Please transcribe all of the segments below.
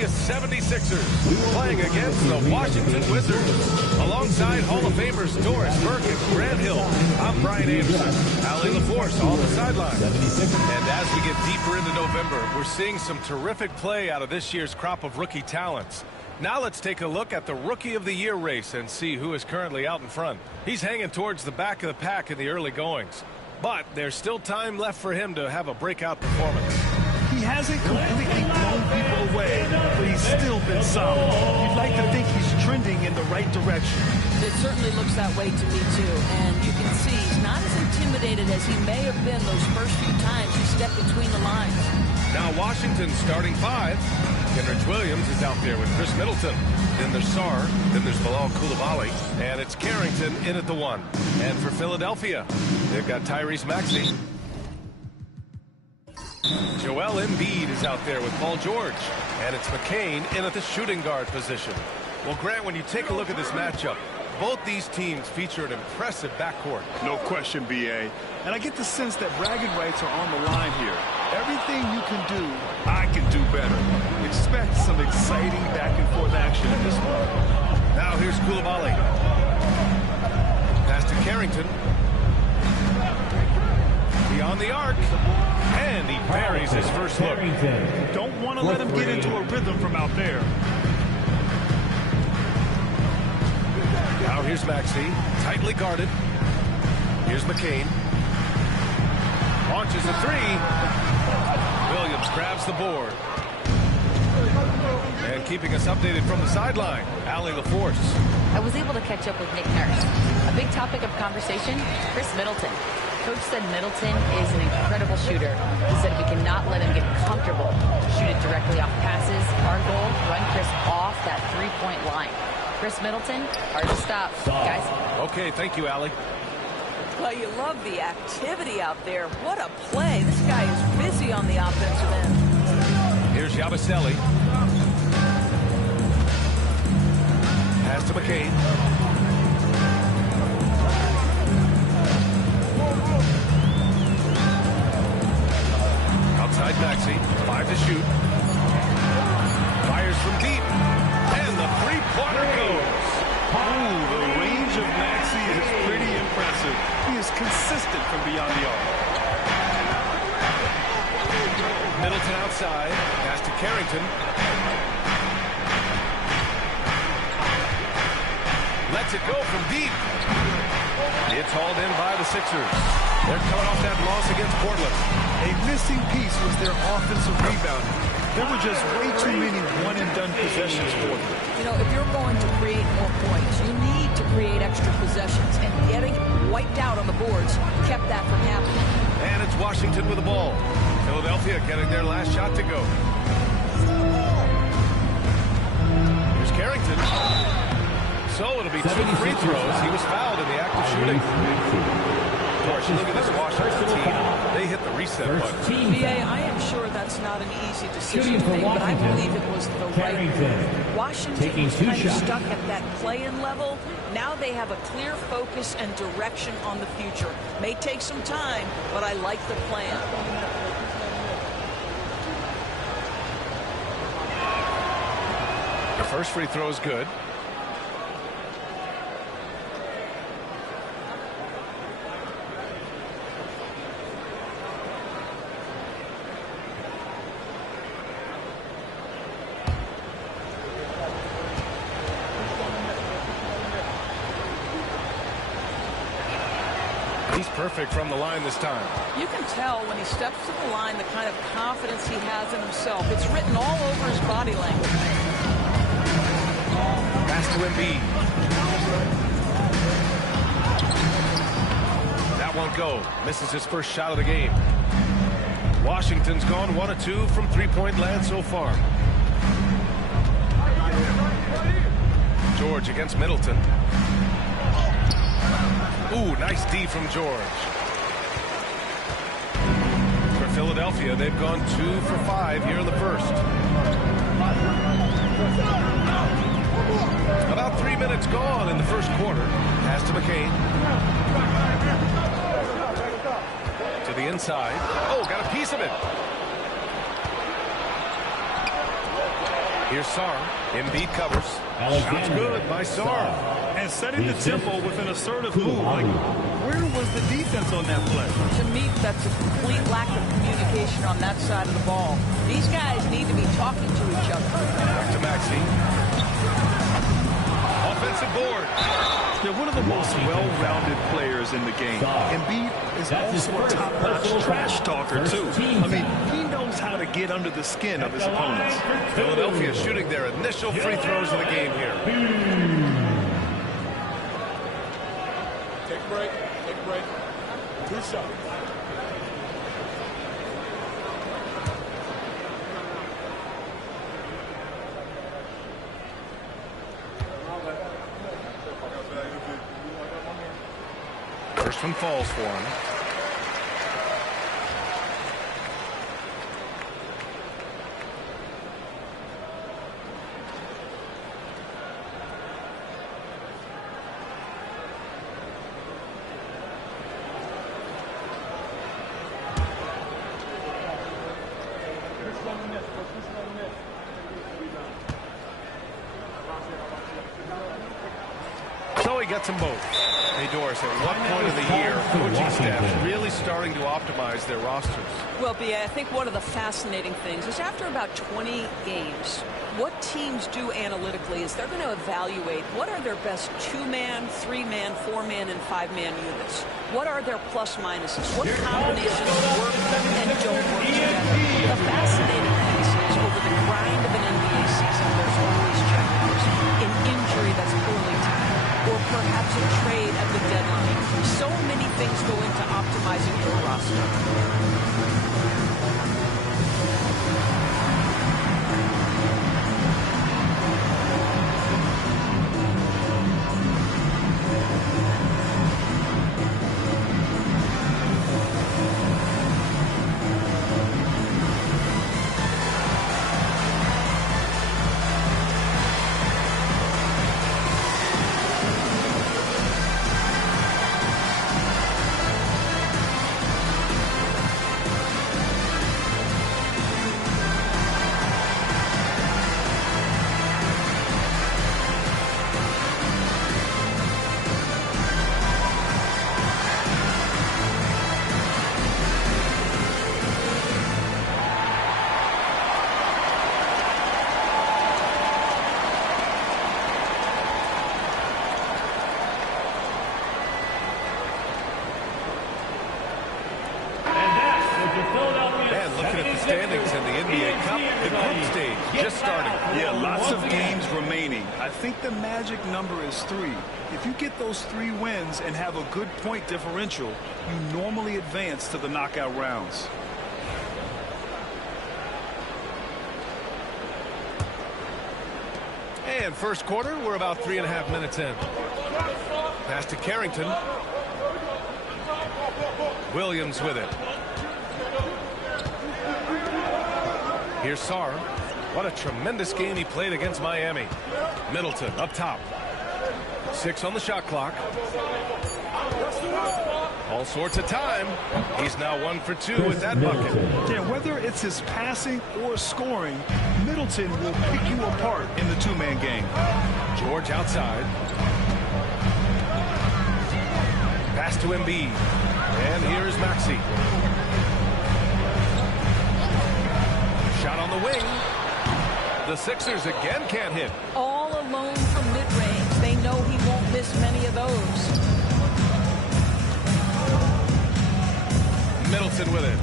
Philadelphia 76ers playing against the Washington Wizards. Alongside Hall of Famers Doris Burke and Grant Hill, I'm Brian Anderson. Allie LaForce on the sideline. And as we get deeper into November, we're seeing some terrific play out of this year's crop of rookie talents. Now let's take a look at the Rookie of the Year race and see who is currently out in front. He's hanging towards the back of the pack in the early goings. But there's still time left for him to have a breakout performance. He hasn't completely blown people away, but he's still been solid. You'd like to think he's trending in the right direction. It certainly looks that way to me, too. And you can see he's not as intimidated as he may have been those first few times he stepped between the lines. Now Washington's starting five. Kenrich Williams is out there with Chris Middleton. Then there's Sarr. Then there's Bilal Coulibaly. And it's Carrington in at the one. And for Philadelphia, they've got Tyrese Maxey. Joel Embiid is out there with Paul George. And it's McCain in at the shooting guard position. Well, Grant, when you take a look at this matchup, both these teams feature an impressive backcourt. No question, B.A. And I get the sense that bragging rights are on the line here. Everything you can do, I can do better. Expect some exciting back-and-forth action in this one. Now here's Coulibaly. Pass to Carrington. Beyond the arc. And he buries his first look. Don't want to let him get into a rhythm from out there. Now here's Maxey, tightly guarded. Here's McCain. Launches a three. Williams grabs the board. And keeping us updated from the sideline, Allie LaForce. I was able to catch up with Nick Nurse. A big topic of conversation, Chris Middleton. Coach said Middleton is an incredible shooter. He said we cannot let him get comfortable. Shoot it directly off passes. Our goal, run Chris off that three-point line. Chris Middleton, hard to stop. Guys. Okay, thank you, Allie. Well, you love the activity out there. What a play. This guy is busy on the offensive end. Here's Yabusele. Pass to McCain. Outside Maxey, 5 to shoot. Fires from deep. And the three-pointer goes. Ooh, the range of Maxey is pretty impressive. He is consistent from beyond the arc. Middleton outside. Pass to Carrington. Lets it go from deep. It's hauled in by the Sixers. They're coming off that loss against Portland. A missing piece was their offensive rebounding. There were just way too many one-and-done possessions for them. You know, if you're going to create more points, you need to create extra possessions. And getting wiped out on the boards kept that from happening. And it's Washington with the ball. Philadelphia getting their last shot to go. Here's Carrington. So it'll be 2 free throws. He was fouled in the act of shooting. Of course, you look at this Washington team. They hit the reset button. B.A., I am sure that's not an easy decision to make, but I believe it was the right move. Washington was kind of stuck at that play-in level. Now they have a clear focus and direction on the future. May take some time, but I like the plan. The first free throw is good. He's perfect from the line this time. You can tell when he steps to the line the kind of confidence he has in himself. It's written all over his body language. Pass to Embiid. That won't go. Misses his first shot of the game. Washington's gone 1 of 2 from three-point land so far. George against Middleton. Ooh, nice D from George. For Philadelphia, they've gone 2 for 5 here in the first. About 3 minutes gone in the first quarter. Pass to McCain. To the inside. Oh, got a piece of it. Here's Sarr. Embiid covers. Shot's good by Sarr. And setting the tempo with an assertive move. Like, where was the defense on that play? To me, that's a complete lack of communication on that side of the ball. These guys need to be talking to each other. Back to Maxey. Offensive board. They're one of the most well-rounded players in the game. Embiid is also a top-notch trash talker, too. I mean, he knows how to get under the skin of his opponents. Philadelphia shooting their initial free throws of the game here. Take a break. Take a break. 2 shots. First one falls for him. So he gets them both. Hey, Doris, at what point of the year coaching staff really starting to optimize their rosters? Well, B.A., I think one of the fascinating things is after about 20 games, what teams do analytically is they're going to evaluate what are their best 2-man, 3-man, 4-man, and 5-man units. What are their plus minuses? What combinations work and don't work together? The fascinating piece is over the grind of an NBA season, there's always challenges. An injury that's poorly timed, or perhaps a trade at the deadline. So many things go into optimizing your roster. standings in the NBA Cup, the group stage just starting. Yeah, lots of games remaining. I think the magic number is 3. If you get those 3 wins and have a good point differential, you normally advance to the knockout rounds. And first quarter, we're about 3.5 minutes in. Pass to Carrington. Williams with it. Here's Sarr. What a tremendous game he played against Miami. Middleton up top. 6 on the shot clock. All sorts of time. He's now 1 for 2 with that bucket. Yeah, whether it's his passing or scoring, Middleton will pick you apart in the 2-man game. George outside. Pass to Embiid. And here's Maxey. Shot on the wing. The Sixers again can't hit. All alone from mid-range. They know he won't miss many of those. Middleton with it.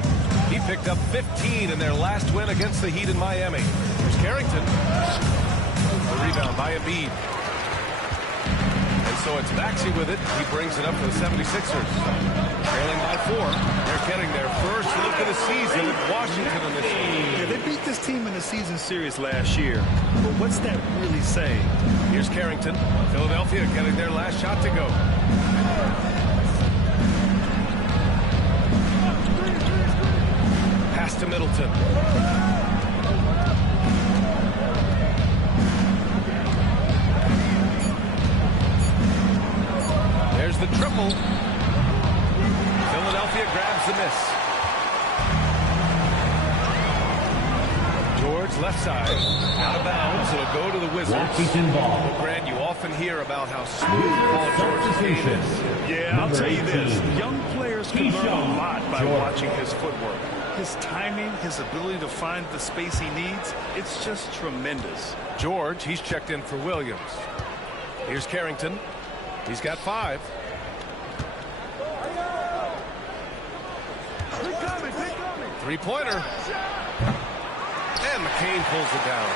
He picked up 15 in their last win against the Heat in Miami. Here's Carrington. The rebound by Embiid. And so it's Maxey with it. He brings it up for the 76ers. Trailing by 4. They're getting their first look of the season with Washington in this game. Yeah, they beat this team in the season series last year. But what's that really saying? Here's Carrington. Philadelphia getting their last shot to go. Pass to Middleton. There's the triple. Philadelphia grabs the miss. George, left side. Out of bounds. It'll go to the Wizards. Washington ball. Well, Grant, you often hear about how smooth Paul George's game is. Yeah, I'll tell you this. Young players can learn a lot by watching his footwork. His timing, his ability to find the space he needs, it's just tremendous. George, he's checked in for Williams. Here's Carrington. He's got 5. Three-pointer. And McCain pulls it down.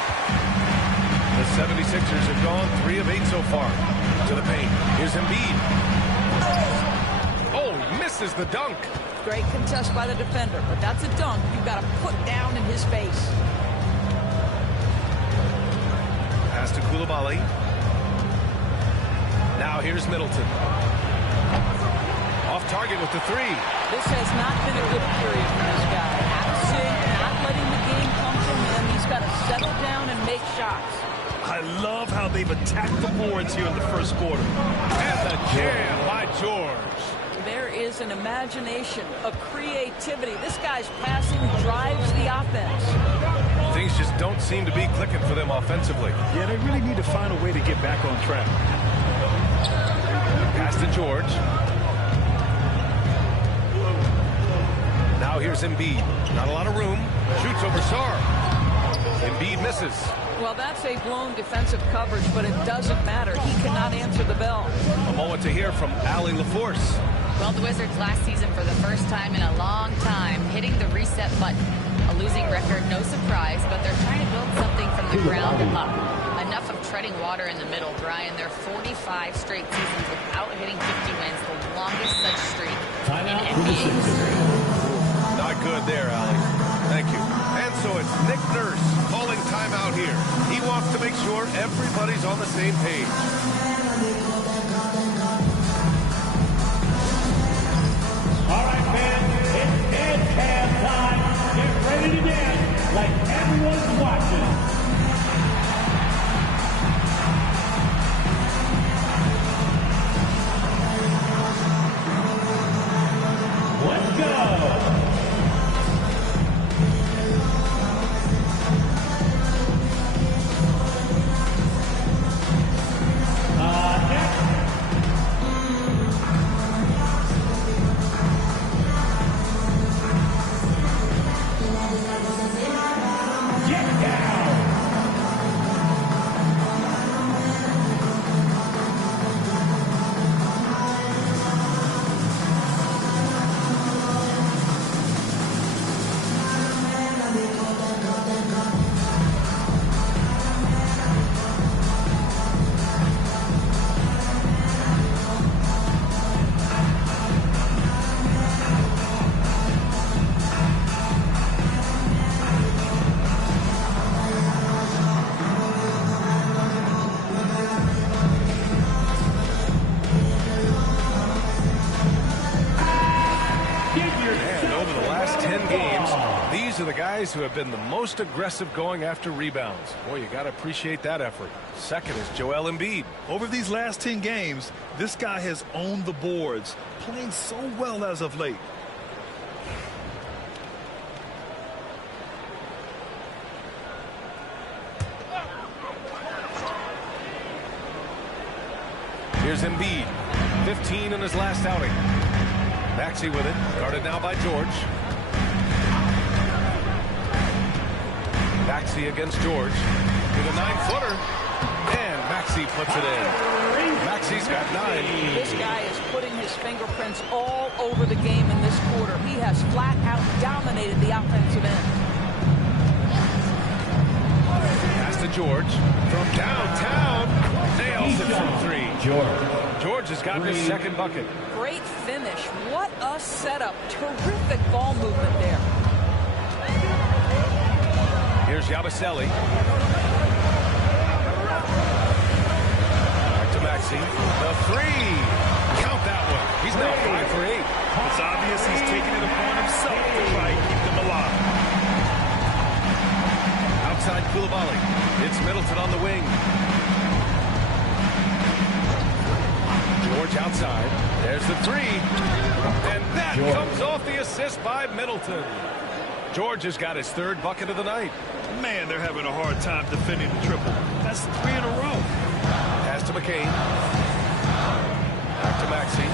The 76ers have gone 3 of 8 so far. To the paint. Here's Embiid. Oh, misses the dunk. Great contest by the defender, but that's a dunk you've got to put down in his face. Pass to Coulibaly. Now here's Middleton. Off target with the 3. This has not been a good period for this guy. Out of sync, not letting the game come to him. He's got to settle down and make shots. I love how they've attacked the boards here in the first quarter. And the jam by George. There is an imagination, a creativity. This guy's passing drives the offense. Things just don't seem to be clicking for them offensively. Yeah, they really need to find a way to get back on track. Pass to George. Now here's Embiid. Not a lot of room. Shoots over Sarr. Embiid misses. Well, that's a blown defensive coverage, but it doesn't matter. He cannot answer the bell. A moment to hear from Allie LaForce. Well, the Wizards last season for the first time in a long time hitting the reset button. A losing record, no surprise, but they're trying to build something from the ground up. Enough of treading water in the middle, Brian. They're 45 straight seasons without hitting 50 wins, the longest such streak in NBA history. Not good there, Allie. Thank you. And so it's Nick Nurse calling timeout here. He wants to make sure everybody's on the same page. All right, fans, it's halftime. Get ready to dance like everyone's watching. Let's go. Who have been the most aggressive going after rebounds. Boy, you got to appreciate that effort. Second is Joel Embiid. Over these last 10 games, this guy has owned the boards, playing so well as of late. Here's Embiid, 15 in his last outing. Maxey with it, guarded now by George. Maxey against George with a 9-footer, and Maxey puts it in. Maxey's got 9. This guy is putting his fingerprints all over the game in this quarter. He has flat out dominated the offensive end. Pass to George from downtown, nails it from 3. George has gotten his second bucket. Great finish. What a setup. Terrific ball movement there. Here's Yabusele. Back to Maxey. The 3. Count that one. He's now 5 for 8. It's obvious he's taking it upon himself to try and keep them alive. Outside Coulibaly. It's Middleton on the wing. George outside. There's the 3. And that comes off the assist by Middleton. George has got his third bucket of the night. Man, they're having a hard time defending the triple. That's 3 in a row. Pass to McCain. Back to Maxey.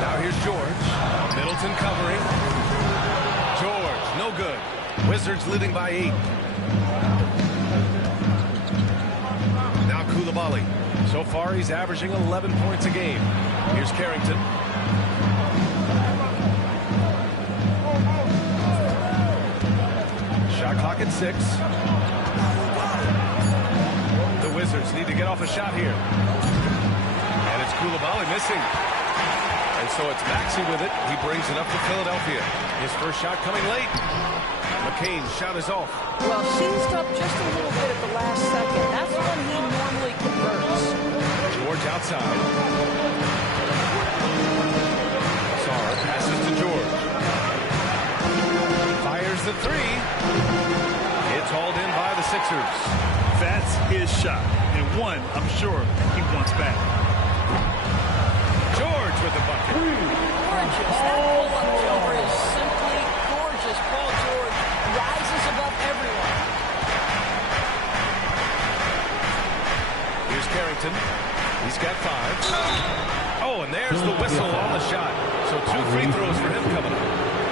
Now here's George. Middleton covering. George, no good. Wizards leading by 8. Now Coulibaly. So far, he's averaging 11 points a game. Here's Carrington. Shot clock at 6. The Wizards need to get off a shot here. And it's Coulibaly missing. And so it's Maxey with it. He brings it up to Philadelphia. His first shot coming late. McCain's shot is off. Well, seized up just a little bit at the last second. That's when he normally converts. George outside. Sarr passes to George. Fires the 3. It's hauled in by the Sixers. That's his shot. And one, I'm sure, he wants back. George with the bucket. Gorgeous. That pull-up jumper is simply gorgeous. Paul George rises above everyone. Here's Carrington. He's got 5. Oh, and there's the whistle on the shot. So 2 free throws for him coming up.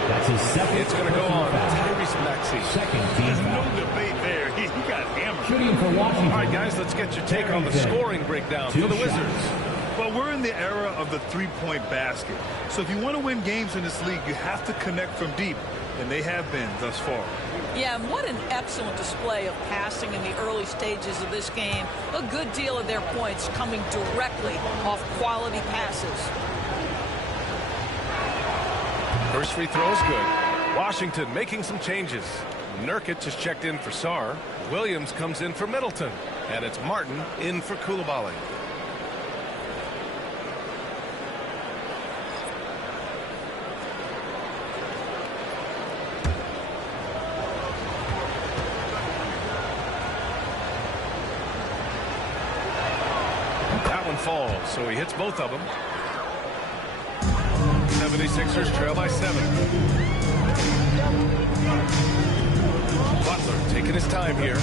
That's his second. It's going to go on Tyrese Maxey. Second team There's no foul. debate there. He got hammered. Shooting for Washington. All right, guys, let's get your take on the scoring breakdown for the Wizards. Well, we're in the era of the three-point basket. So if you want to win games in this league, you have to connect from deep. And they have been thus far. Yeah, and what an excellent display of passing in the early stages of this game. A good deal of their points coming directly off quality passes. First free throw is good. Washington making some changes. Nurkic has checked in for Sarr. Williams comes in for Middleton. And it's Martin in for Coulibaly. That one falls, so he hits both of them. 76ers trail by 7. Butler taking his time here.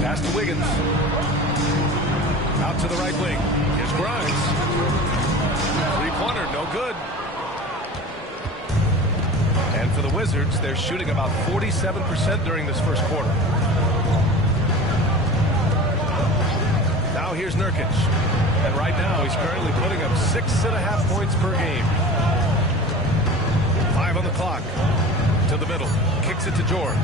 Pass to Wiggins. Out to the right wing. Here's Grimes. Three-pointer, no good. And for the Wizards, they're shooting about 47% during this first quarter. Now here's Nurkic. And right now, he's currently putting up 6.5 points per game. 5 on the clock. To the middle. Kicks it to George.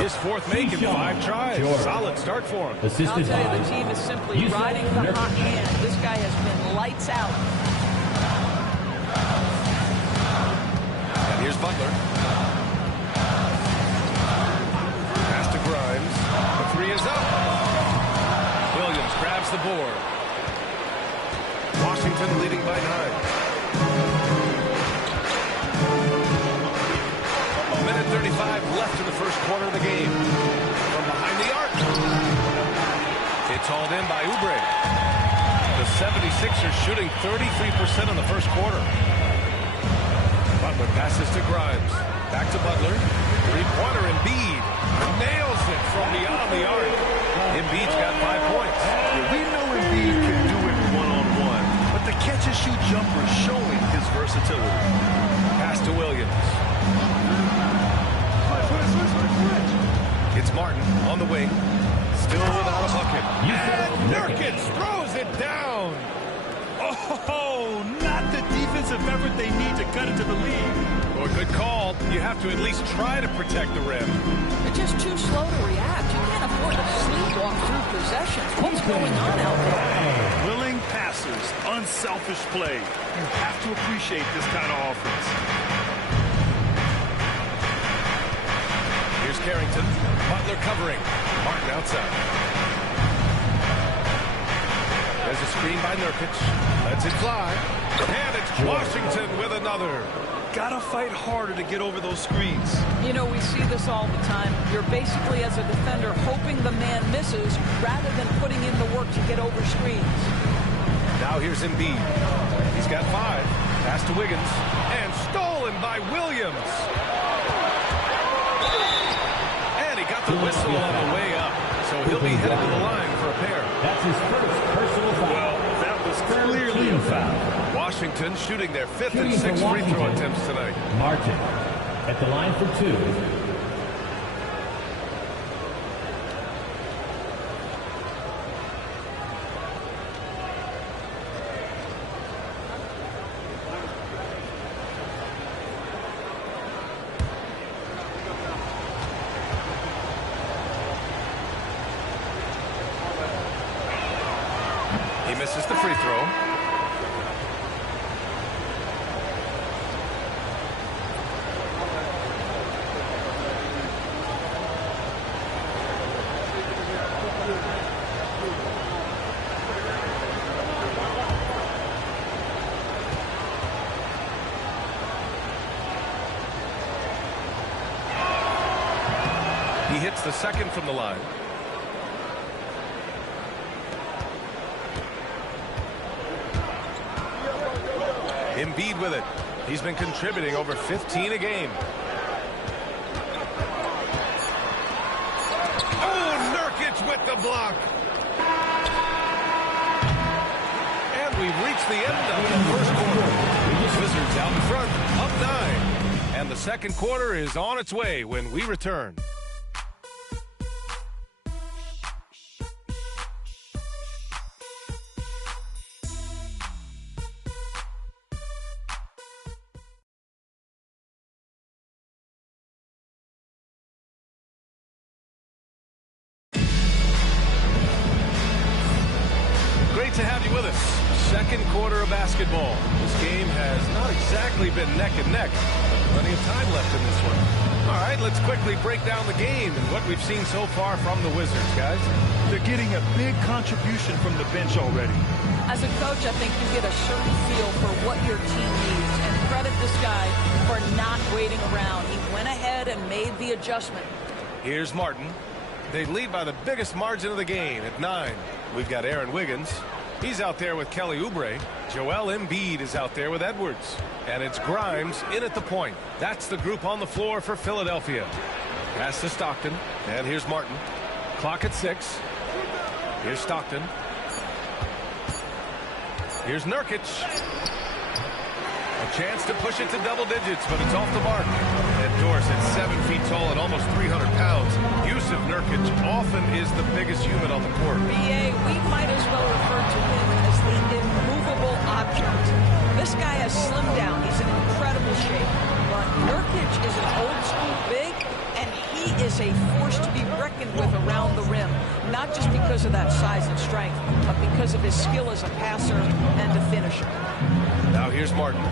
His fourth make in 5 tries. George. Solid start for him. I'll Assisted tell you, by the team is simply Yusuf riding the hot Nurkic. hand. This guy has been lights out. And here's Butler. Pass to Grimes. The 3 is up. Williams grabs the board. Washington leading by 9. A minute 35 left in the first quarter of the game. From behind the arc. It's hauled in by Oubre. The 76ers shooting 33% in the first quarter. Butler passes to Grimes. Back to Butler. Three-pointer, Embiid. Nails it from beyond the arc. Embiid's got 5 points. Yeah, we know Embiid can do it one-on-one, but the catch-and-shoot jumper is showing his versatility. Pass to Williams. It's Martin on the wing. Still without a bucket. And Nurkic throws it down. Oh, not the defensive effort they need to cut into the lead. Well, good call. You have to at least try to protect the rim. They're just too slow to react. You can't afford to sleepwalk through possessions. What's going on out there? Willing passers, unselfish play. You have to appreciate this kind of offense. Here's Carrington. Butler covering. Martin outside. There's a screen by Nurkic. Lets it fly. And it's Washington with another. Gotta fight harder to get over those screens. You know, we see this all the time. You're basically, as a defender, hoping the man misses rather than putting in the work to get over screens. Now here's Embiid. He's got 5. Pass to Wiggins. And stolen by Williams. And he got the whistle on the way up. So he'll be headed to the line for a pair. That's his first personal foul. Well, that was clearly a foul. Washington shooting their 5th and 6th free throw attempts tonight. Martin at the line for 2. He misses the free throw. He hits the second from the line. Embiid with it. He's been contributing over 15 a game. Oh, Nurkic with the block. And we've reached the end of the first quarter. Wizards out in front, up 9. And the second quarter is on its way when we return. To have you with us. Second quarter of basketball. This game has not exactly been neck and neck, but plenty of time left in this one. All right, let's quickly break down the game and what we've seen so far from the Wizards, guys. They're getting a big contribution from the bench already. As a coach, I think you get a certain feel for what your team needs, and credit this guy for not waiting around. He went ahead and made the adjustment. Here's Martin. They lead by the biggest margin of the game at 9. We've got Aaron Wiggins. He's out there with Kelly Oubre. Joel Embiid is out there with Edwards. And it's Grimes in at the point. That's the group on the floor for Philadelphia. Pass to Stockton. And here's Martin. Clock at 6. Here's Stockton. Here's Nurkic. A chance to push it to double digits, but it's off the mark. And Dorsett, 7 feet tall and almost 300 pounds. Yusuf Nurkic often is the biggest human on the court. BA, we might as well refer to him as the immovable object. This guy has slimmed down. He's in incredible shape. But Nurkic is an old-school big, and he is a force to be reckoned with around the rim. Not just because of that size and strength, but because of his skill as a passer and a finisher. Now here's Martin.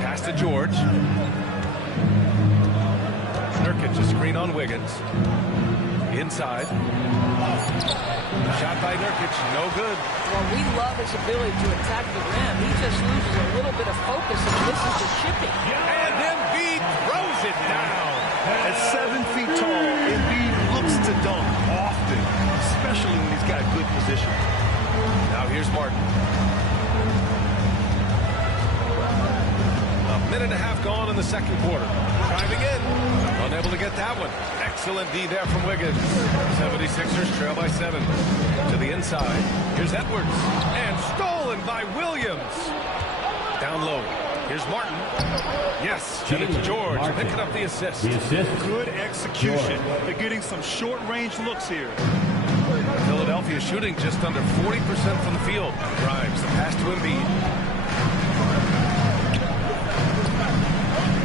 Pass to George. Nurkic, a screen on Wiggins. Inside. Shot by Nurkic, no good. Well, we love his ability to attack the rim. He just loses a little bit of focus and misses the chipping. And Embiid throws it down. At 7 feet tall, Embiid looks to dunk often, especially when he's got good position. Now here's Martin. A minute and a half gone in the second quarter. Driving in. Unable to get that one. Excellent D there from Wiggins. 76ers trail by 7. To the inside. Here's Edwards. And stolen by Williams. Down low. Here's Martin. Yes. And it's George picking up the assist. Good execution. They're getting some short-range looks here. Philadelphia shooting just under 40% from the field. Grimes, the pass to Embiid.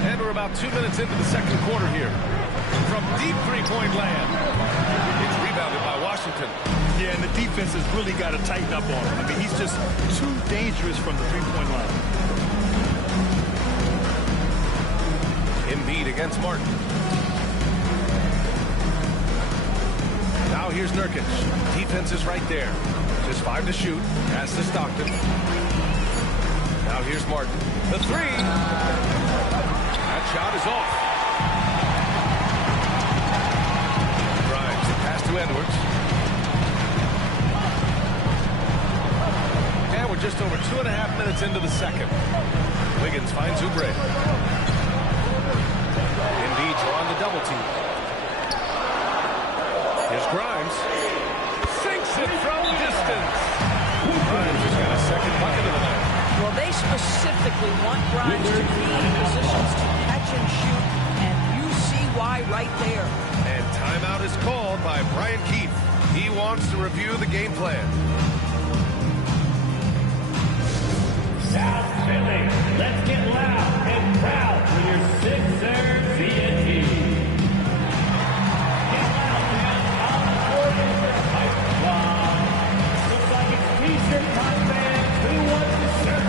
And we're about 2 minutes into the second quarter here. From deep three-point land. It's rebounded by Washington. Yeah, and the defense has really got to tighten up on him. I mean, he's just too dangerous from the three-point line. Embiid against Martin. Now here's Nurkic. Defense is right there. Just 5 to shoot. Pass to Stockton. Now here's Martin. The 3. That shot is off. Grimes, the pass to Edwards. And we're just over 2.5 minutes into the second. Wiggins finds Oubre. Embiid drawing the double team. Here's Grimes. Sinks it from distance. Grimes has got a second bucket of the night. Well, they specifically want Grimes to be in positions to catch and shoot, and you see why right there. And timeout is called by Brian Keefe. He wants to review the game plan. South Philly, let's get loud and proud for your Sixers TNT. Get loud, man. On the court is the hype squad. Looks like it's T-shirt time, fans. Who wants the shirt?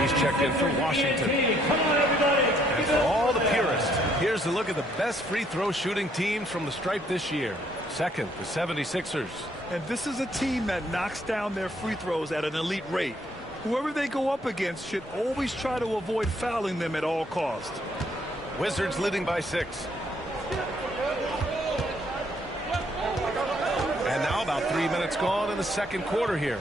He's checked in for Washington. Come on, everybody. And for all the purists, here's a look at the best free throw shooting teams from the stripe this year. Second, the 76ers. And this is a team that knocks down their free throws at an elite rate. Whoever they go up against should always try to avoid fouling them at all costs. Wizards leading by 6. And now about 3 minutes gone in the second quarter here.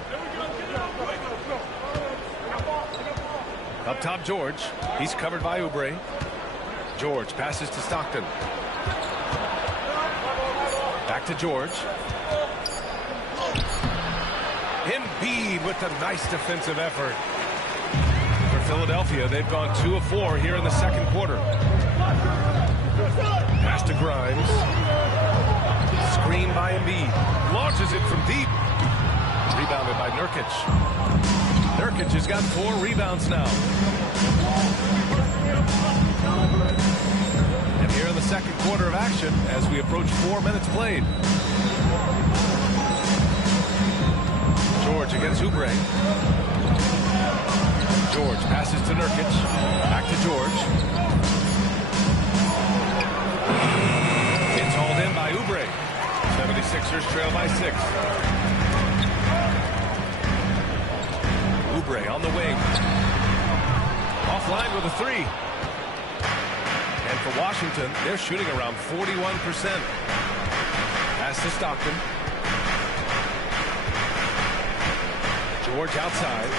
Up top, George. He's covered by Oubre. George passes to Stockton. Back to George. Embiid with a nice defensive effort. For Philadelphia, they've gone 2 of 4 here in the second quarter. Pass to Grimes. Screen by Embiid. Launches it from deep. Rebounded by Nurkic. Nurkic has got 4 rebounds now. And here in the second quarter of action as we approach 4 minutes played. George against Oubre. George passes to Nurkic. Back to George. It's hauled in by Oubre. 76ers trail by 6. Oubre on the wing. Offline with a 3. And for Washington, they're shooting around 41%. Pass to Stockton. George outside.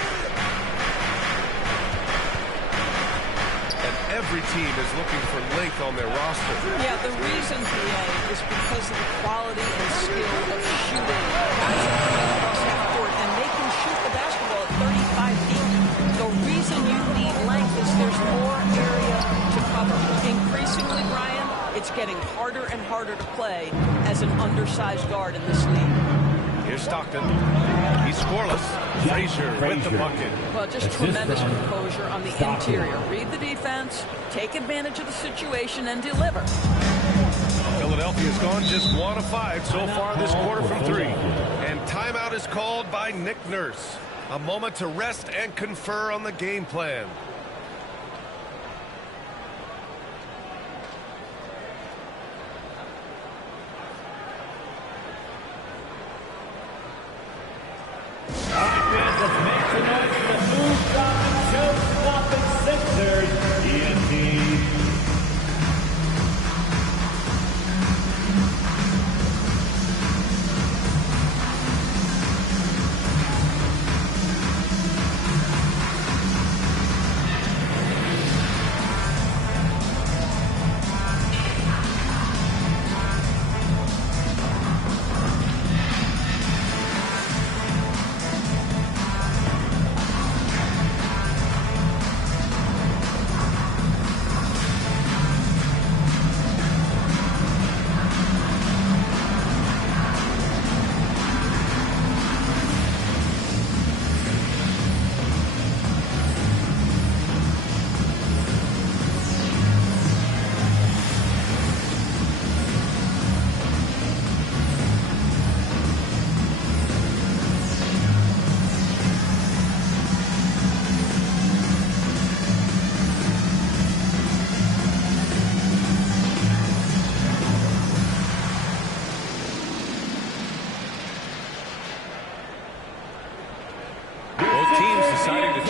And every team is looking for length on their roster. Yeah, the reason, PA, is because of the quality and skill of shooting. Guys are playing across half court, and they can shoot the basketball at 35 feet. The reason you need length is there's more area to cover. Increasingly, Brian, it's getting harder and harder to play as an undersized guard in this league. Here's Stockton. He's scoreless. Frazier with the bucket. Well, just tremendous composure on the interior. Read the defense, take advantage of the situation, and deliver. Philadelphia's gone just 1 of 5 so far this quarter from 3. And timeout is called by Nick Nurse. A moment to rest and confer on the game plan.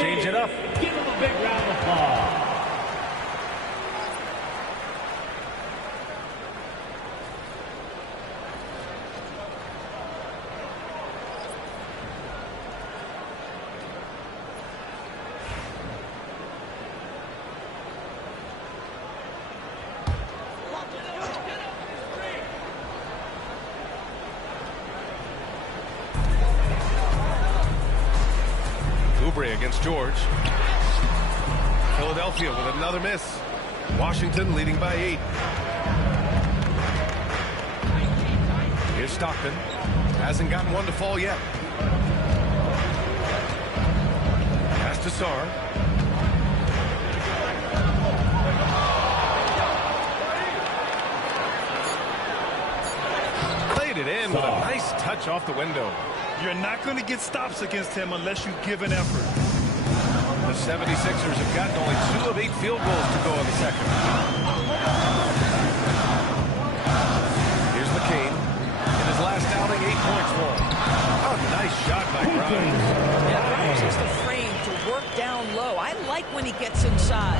change it up. Give him a big round of applause. Oubre against George. Philadelphia with another miss. Washington leading by 8. Here's Stockton. Hasn't gotten one to fall yet. Pass to Sarr. Played it in with a nice touch off the window. You're not going to get stops against him unless you give an effort. The 76ers have gotten only 2 of 8 field goals to go in the second. Here's McCain. In his last outing, 8 points for him. Oh, nice shot by Grimes. Yeah, Grimes has the frame to work down low. I like when he gets inside.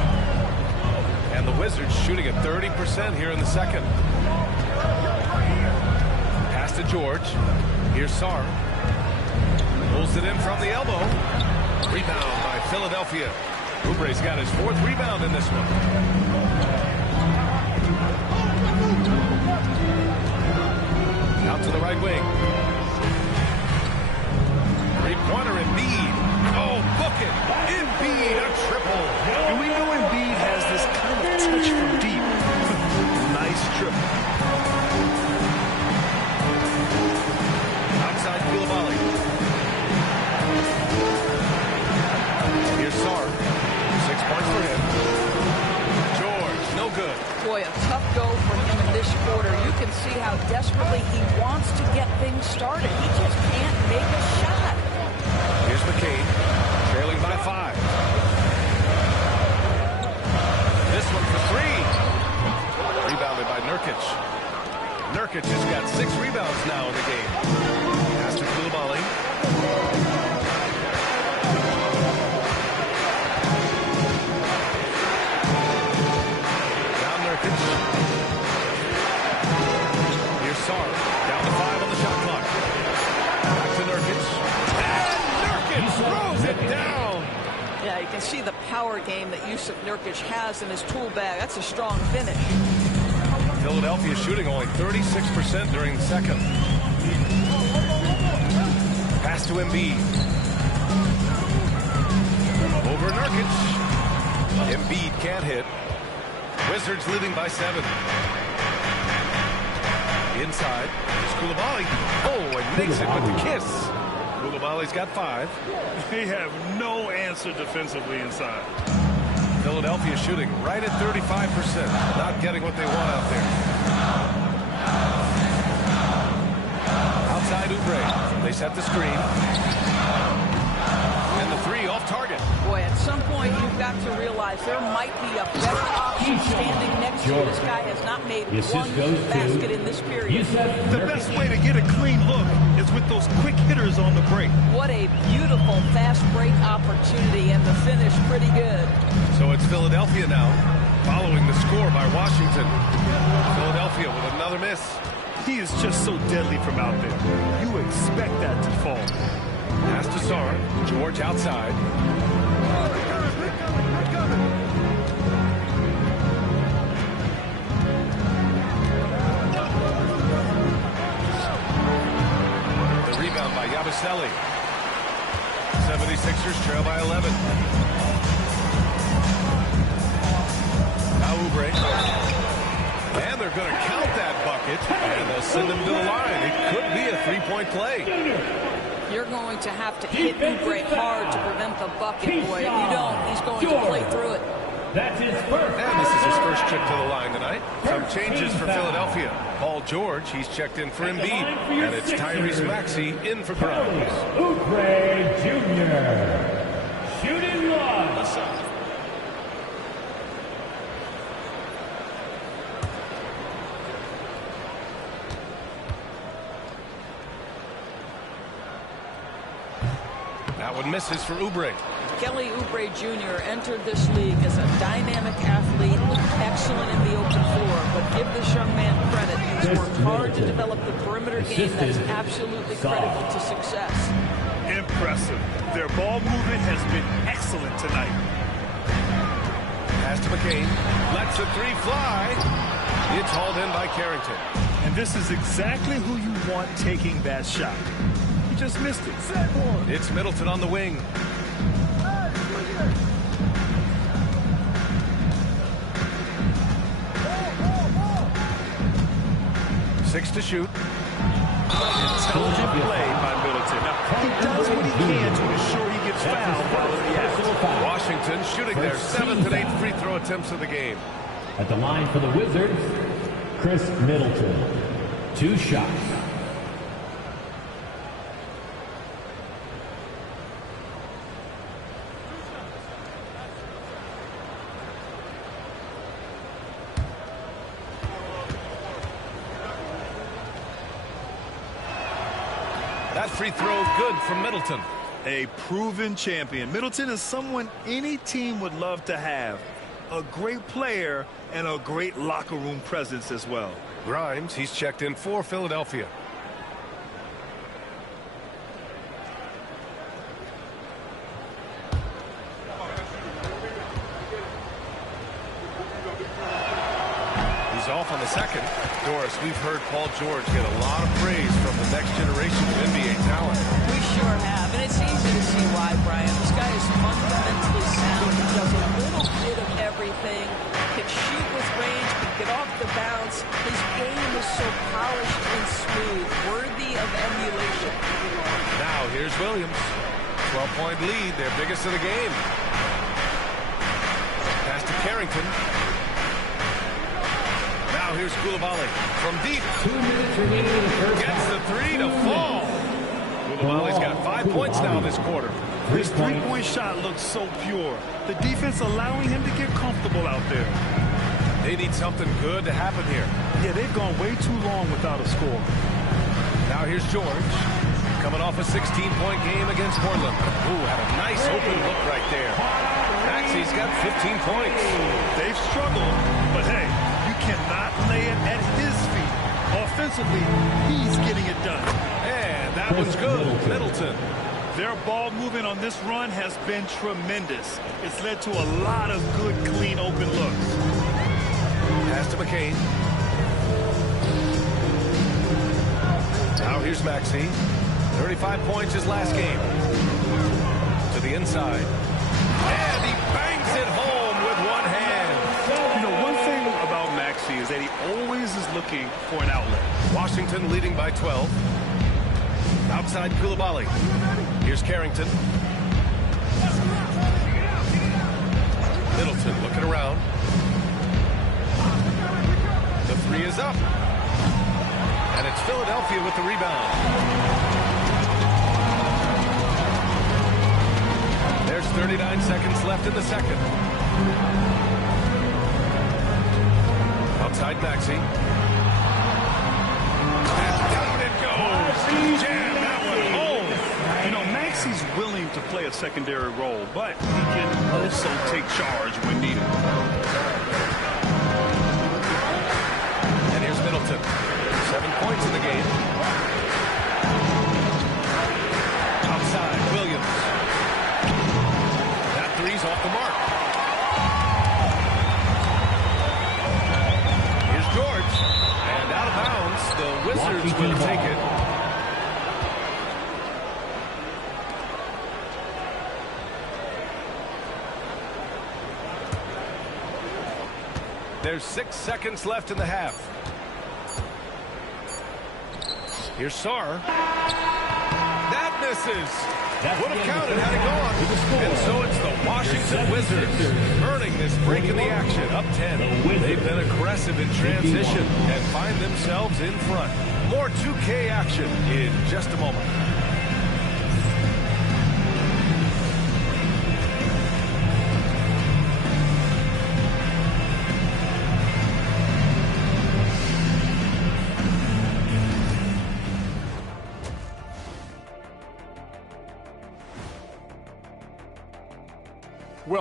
And the Wizards shooting at 30% here in the second. Pass to George. Here's Sarr. Pulls it in from the elbow. Rebound by Philadelphia. Oubre's got his 4th rebound in this one. Out to the right wing. 3-pointer Embiid. Oh, book it. Embiid, a triple. And we know Embiid has this kind of touch from deep. Nice triple. Outside Koulibaly. Here's Sarr. 6 points for him. George, no good. Boy, a tough go for him in this quarter. You can see how desperately he wants to get things started. He just can't make a shot. Here's McCain, trailing by 5. This one for 3. Rebounded by Nurkic. Nurkic has got 6 rebounds now in the game. Pass to Koulibaly. Down Nurkic. Here's Sarr. Down to 5 on the shot clock. Back to Nurkic. And Nurkic throws it down. Yeah, you can see the power game that Jusuf Nurkic has in his tool bag. That's a strong finish. Philadelphia shooting only 36% during the second. Pass to Embiid. Over Nurkic. Embiid can't hit. Wizards leading by 7. Inside is Koulibaly. Oh, and makes it with the kiss. Koulibaly's got 5. They have no answer defensively inside. Philadelphia shooting right at 35%. Not getting what they want out there. Outside Oubre. They set the screen. And the 3 off target. Boy, at some point you've got to realize there might be a better option standing next to you. This guy has not made one basket in this period. The best way to get a clean look is with those quick hitters on the break. What a beautiful fast break opportunity, and the finish pretty good. So it's Philadelphia now, following the score by Washington. Philadelphia with another miss. He is just so deadly from out there. You expect that to fall. Pass to Sarr. George outside. The rebound by Yabusele. 76ers trail by 11. Now Oubre. And they're going to count that bucket, and they'll send him to the line. It could be a 3-point play. You're going to have to hit Oubre hard to prevent the bucket, boy. If you don't, he's going to play through it. That's his first. And this is his first trip to the line tonight. Some changes for Philadelphia. Paul George, he's checked in for Embiid. And it's Tyrese Maxey in for Grimes. Oubre Jr. Shooting 1. That one misses for Oubre. Kelly Oubre Jr. entered this league as a dynamic athlete, excellent in the open floor, but give this young man credit. He's worked hard to develop the perimeter game that's absolutely critical to success. Impressive. Their ball movement has been excellent tonight. Pass to McCain. Lets the three fly. It's hauled in by Carrington. And this is exactly who you want taking that shot. He just missed it. It's Middleton on the wing. Six to shoot. Intelligent play by Middleton. Now, he does what he can to ensure he gets fouled while in the act. Washington shooting their 7th and 8th free throw attempts of the game. At the line for the Wizards, Chris Middleton. 2 shots. That free throw good from Middleton. A proven champion. Middleton is someone any team would love to have. A great player and a great locker room presence as well. Grimes, he's checked in for Philadelphia. He's off on the second. Doris, we've heard Paul George get a lot of praise from the next generation of NBA talent. We sure have, and it's easy to see why, Brian. This guy is fundamentally sound. He does a little bit of everything. Can shoot with range, can get off the bounce. His game is so polished and smooth, worthy of emulation. Now here's Williams. 12-point lead, their biggest of the game. Pass to Carrington. Now here's Coulibaly from deep. 2 minutes remaining in the first Gets half. the three to fall. Coulibaly's got 5 points now this quarter. His three-point shot looks so pure. The defense allowing him to get comfortable out there. They need something good to happen here. Yeah, they've gone way too long without a score. Now here's George. Coming off a 16-point game against Portland. Ooh, had a nice open look right there. Maxey's got 15 points. They've struggled, but hey, you cannot lay it at his feet. Offensively, he's getting it done. And that one's good. Middleton. Their ball movement on this run has been tremendous. It's led to a lot of good, clean, open looks. Pass to McCain. Now here's Maxey. 35 points his last game. To the inside. And he bangs it home with one hand. You know, one thing about Maxey is that he always is looking for an outlet. Washington leading by 12. Outside Coulibaly. Here's Carrington. Middleton looking around. The three is up. And it's Philadelphia with the rebound. There's 39 seconds left in the second. Outside Maxey. And down it goes. Jam that one home. You know, Maxey's willing to play a secondary role, but he can also take charge when needed. And here's Middleton. 7 points in the game. Outside, Williams. That three's off the mark. Here's George. And out of bounds, the Wizards will take it. There's 6 seconds left in the half. Here's Sarr. That misses. Would have counted had it gone. And so it's the Washington Wizards earning this break in the action. Up 10. They've been aggressive in transition and find themselves in front. More 2K action in just a moment.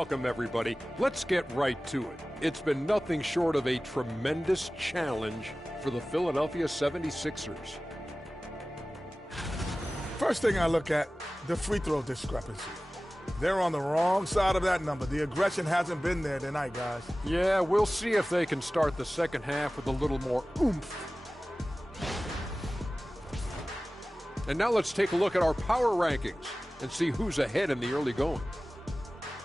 Welcome, everybody. Let's get right to it. It's been nothing short of a tremendous challenge for the Philadelphia 76ers. First thing I look at, the free throw discrepancy. They're on the wrong side of that number. The aggression hasn't been there tonight, guys. Yeah, we'll see if they can start the second half with a little more oomph. And now let's take a look at our power rankings and see who's ahead in the early going.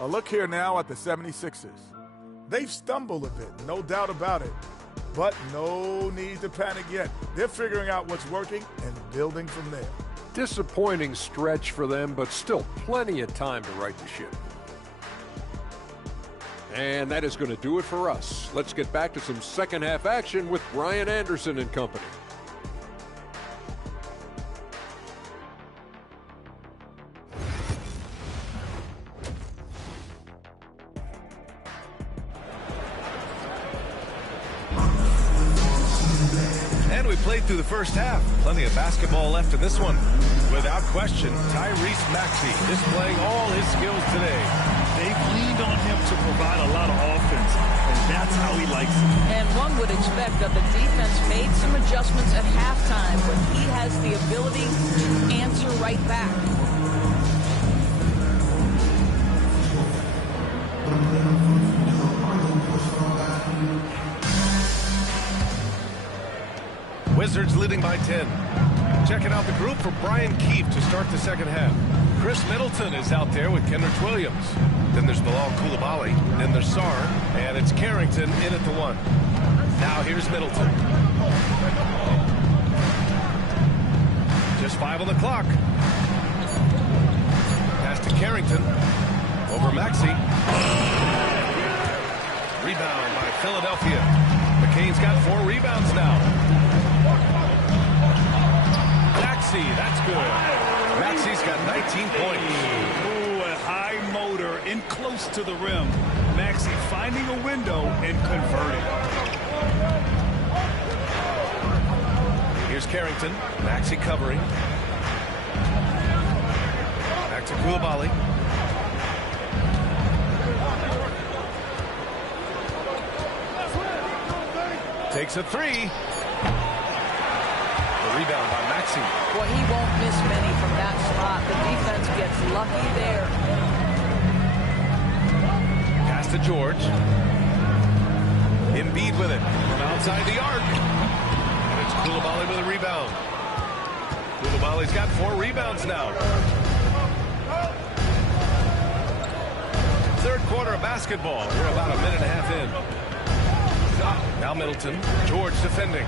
A look here now at the 76ers. They've stumbled a bit, no doubt about it. But no need to panic yet. They're figuring out what's working and building from there. Disappointing stretch for them, but still plenty of time to right the ship. And that is going to do it for us. Let's get back to some second half action with Brian Anderson and company. And we played through the first half. Plenty of basketball left in this one. Without question, Tyrese Maxey displaying all his skills today. They've leaned on him to provide a lot of offense, and that's how he likes it. And one would expect that the defense made some adjustments at halftime, but he has the ability to answer right back. Wizards leading by 10. Checking out the group for Brian Keefe to start the second half. Chris Middleton is out there with Kenrich Williams. Then there's Bilal Coulibaly. Then there's Sarr. And it's Carrington in at the 1. Now here's Middleton. Just 5 on the clock. Pass to Carrington. Over Maxey. Rebound by Philadelphia. McCain's got 4 rebounds now. Maxey, that's good. Maxey's got 19 points. Ooh, a high motor in close to the rim. Maxey finding a window and converting. Here's Carrington. Maxey covering. Back to Coulibaly. Takes a 3. Rebound by Maxey. Well, he won't miss many from that spot. The defense gets lucky there. Pass to George. Embiid with it from outside the arc. And it's Coulibaly with a rebound. Coulibaly's got 4 rebounds now. Third quarter of basketball. We're about a minute and a half in. Now Middleton. George defending.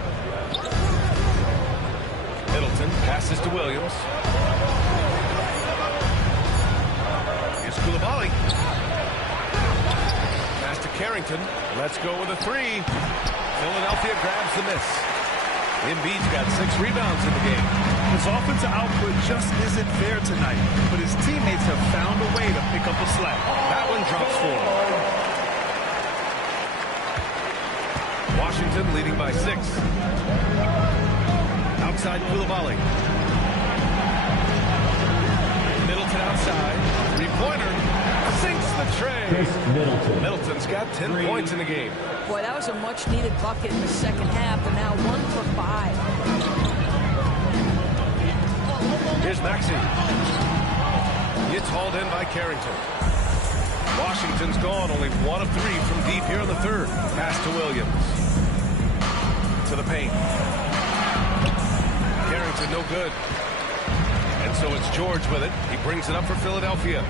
Middleton passes to Williams. Here's Coulibaly. Pass to Carrington. Let's go with a 3. Philadelphia grabs the miss. Embiid's got 6 rebounds in the game. His offensive output just isn't there tonight, but his teammates have found a way to pick up the slack. That one drops 4. Washington leading by 6. Outside Coulibaly. Middleton outside. 3-pointer. Sinks the tray. Middleton's got 10 points in the game. Boy, that was a much-needed bucket in the second half, and now 1 for 5. Here's Maxey. It's hauled in by Carrington. Washington's gone only 1 of 3 from deep here in the third. Pass to Williams. To the paint. Carrington no good. And so it's George with it. He brings it up for Philadelphia.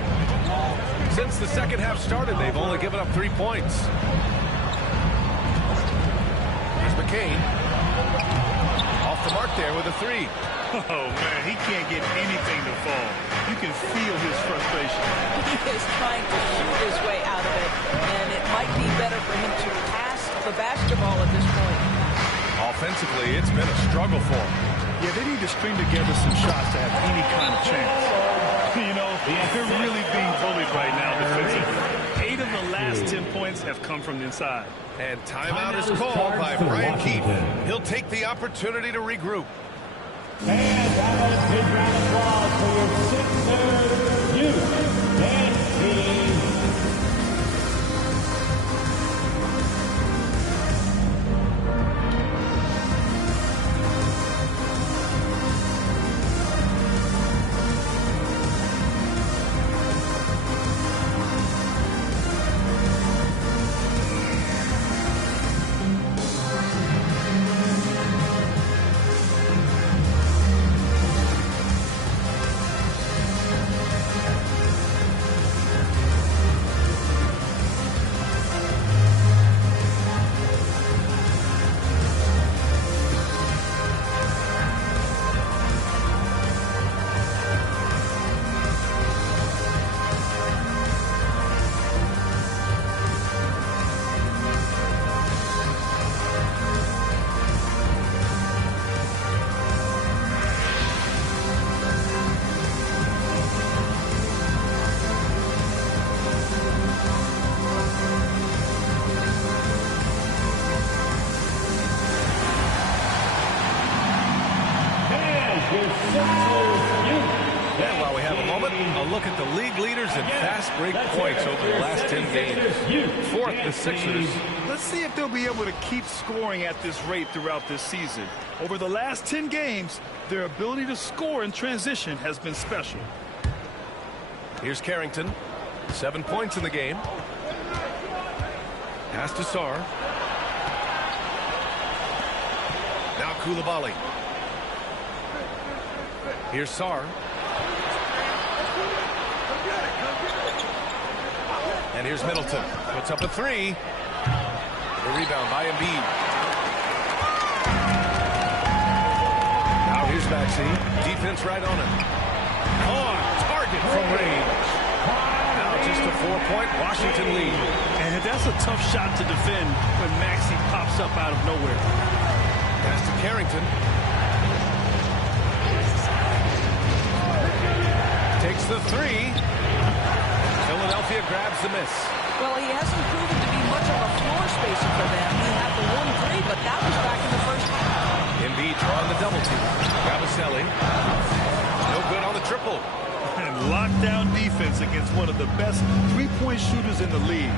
Since the second half started, they've only given up 3 points. Here's McCain. Off the mark there with a 3. Oh, man, he can't get anything to fall. You can feel his frustration. He is trying to shoot his way out of it, and it might be better for him to pass the basketball at this point. Offensively, it's been a struggle for him. Yeah, they need to string together some shots to have any kind of chance. You know, they're really being bullied right now defensively. 8 of the last 10 points have come from the inside. And timeout is called by Brian Keefe. He'll take the opportunity to regroup. And have a big round of applause for your Sixers youth dance team. moment, a look at the league leaders in fast break points over the last 10 games. Fourth, the Sixers. Let's see if they'll be able to keep scoring at this rate throughout this season. Over the last 10 games, their ability to score in transition has been special. Here's Carrington. 7 points in the game. Pass to Sarr. Now Koulibaly. Here's Sarr. And here's Middleton. Puts up a three. The rebound by Embiid. Now here's Maxey. Defense right on him. On target from range. Now just a 4-point Washington lead. And that's a tough shot to defend when Maxey pops up out of nowhere. Pass to Carrington. Takes the three. Philadelphia grabs the miss. Well, he hasn't proven to be much of a floor spacer for them. He had the 1-3, but that was back in the first half. Embiid drawing the double team. Gabaselli. No good on the triple. And lockdown defense against one of the best three-point shooters in the league.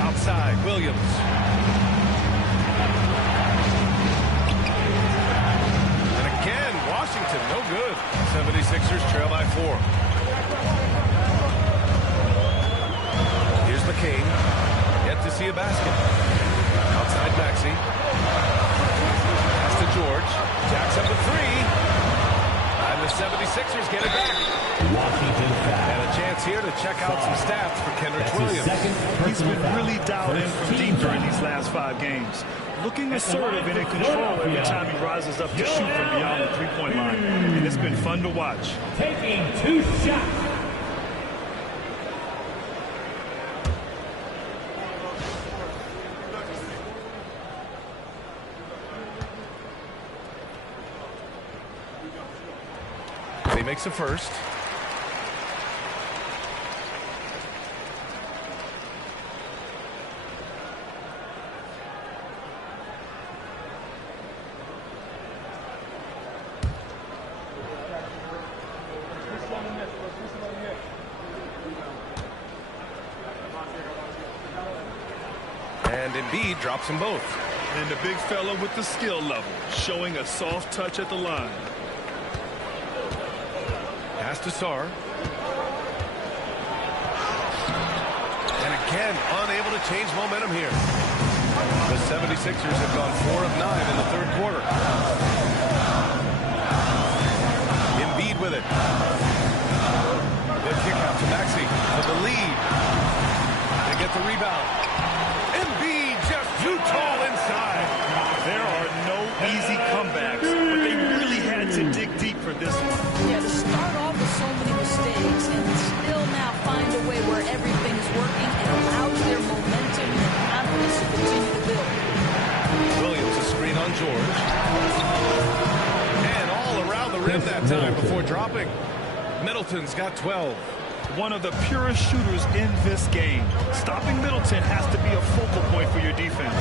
Outside, Williams. And again, Washington, no good. 76ers trail by 4. Here's McCain. Yet to see a basket. Outside Maxey. Pass to George. Jacks up the three. And the 76ers get it back. And a chance here to check out some stats for Kenrich Williams. He's been really dialed in from deep during these last 5 games. Looking assertive and in control every time he rises up to shoot from beyond the three-point line. And it's been fun to watch. Taking 2 shots. He makes a first. And Embiid drops them both. And the big fella with the skill level, showing a soft touch at the line. Pass to Sarr. And again, unable to change momentum here. The 76ers have gone 4 of 9 in the third quarter. Embiid with it. Good kick out to Maxey for the lead. They get the rebound. Embiid just too tall inside. There are no easy comebacks, but they really had to dig deep for this one. Yeah, to start off with so many mistakes and still now find a way where everything is working and allows their momentum and confidence to continue to build. Williams a screen on George. And all around the rim that time before dropping. Middleton's got 12. One of the purest shooters in this game. Stopping Middleton has to be a focal point for your defense.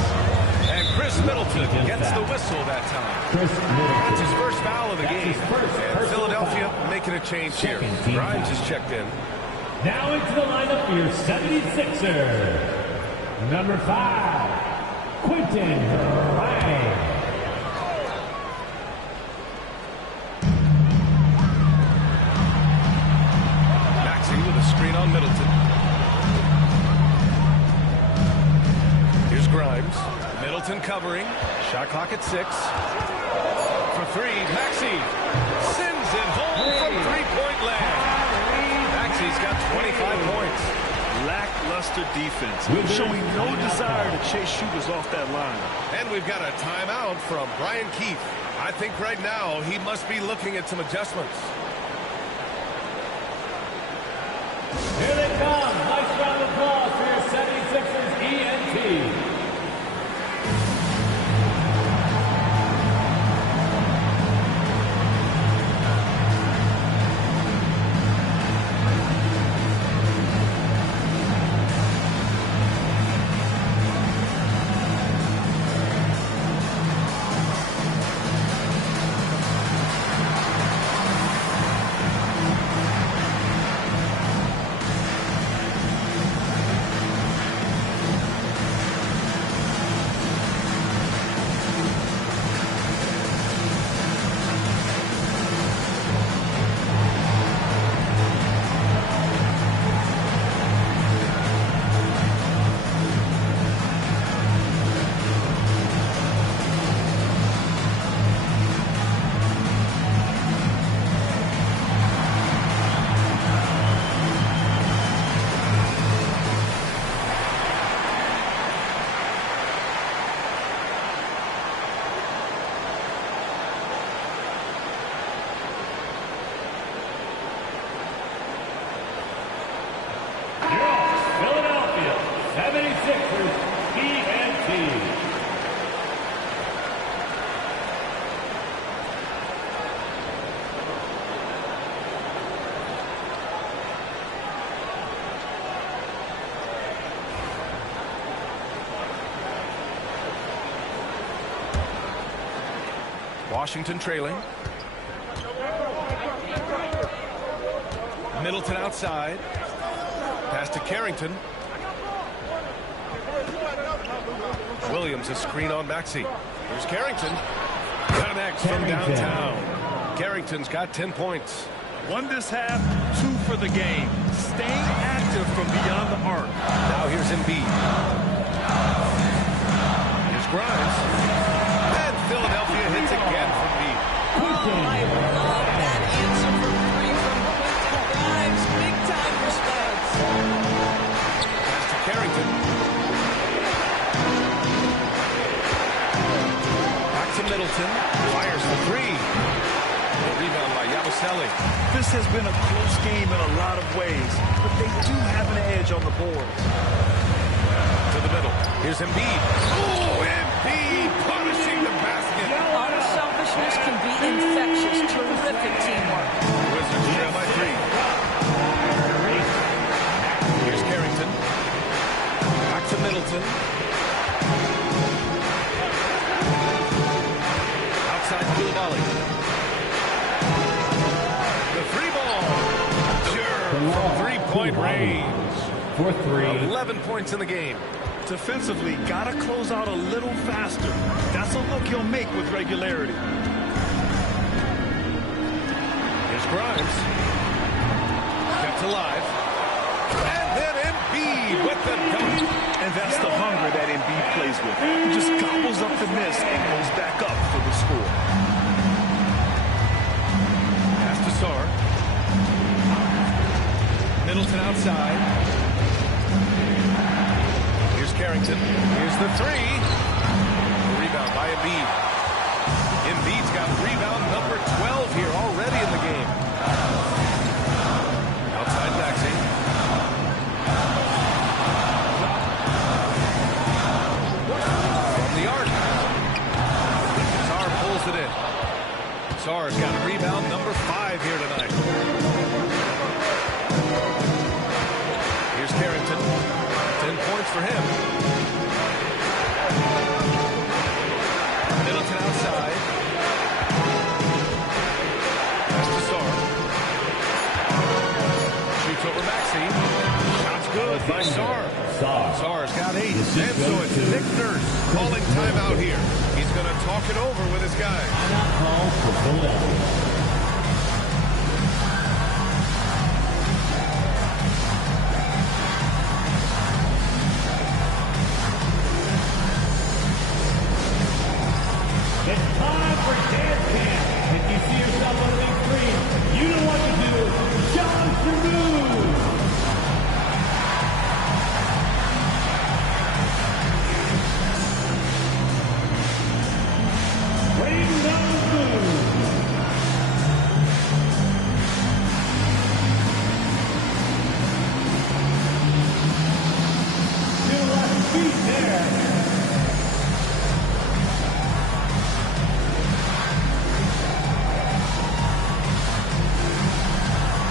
And Chris Middleton gets the whistle that time. That's his first foul of the game. And Philadelphia making a change here. Grimes is checked in. Now into the lineup for your 76er. Number 5, Quentin Grimes. With a screen on Middleton. Here's Grimes. Middleton covering. Shot clock at 6. For 3, Maxey sends it home from three-point land. Maxey's got 25 points. Lackluster defense, showing no desire to chase shooters off that line. And we've got a timeout from Brian Keefe. I think right now he must be looking at some adjustments. Here they come. Nice round of applause for your 76ers ENT. Washington trailing. Middleton outside. Pass to Carrington. Williams a screen on Maxey. Here's Carrington. Connects from downtown. Carrington's got 10 points. One this half, 2 for the game. Staying active from beyond the arc. Now here's Embiid. Here's Grimes. And Philadelphia hits again from Embiid. Oh, I love that answer for 3 from Quentin Grimes. Big time response. Pass to Carrington. Back to Middleton. Fires for 3. Rebound by Yabusele. This has been a close game in a lot of ways, but they do have an edge on the board. To the middle. Here's Embiid. Oh, Embiid punishing the basket. Unselfishness can be infectious. Terrific teamwork. Wizards trail by 3. Here's Carrington. Back to Middleton. Outside Koulibaly. The 3-ball. Sure, from 3-point range. For 3. 11 points in the game. Defensively, got to close out a little faster. That's a look he'll make with regularity. Here's Grimes. Kept alive. And then Embiid with the dunk. And that's the hunger that Embiid plays with. He just gobbles up the miss and goes back up for the score. Pass to Sarr. Middleton outside. Here's Carrington. Here's the 3. Rebound by Embiid. Embiid's got rebound number 12 here already in the game. Outside Maxey. From the arc. Sarr pulls it in. Sarr's got rebound number 5 here tonight. Here's Carrington. 10 points for him. Middleton outside. Pass to Sarr. Shoots over Maxey. Shot's good by Sarr. Sarr's got 8. And so it's Nick Nurse calling timeout here. He's going to talk it over with his guys. Call for Philadelphia. It's time for dance camp. If you see yourself on the big screen, you know what to do. Jump the move. Waiting down the move. Still a lot of feet there.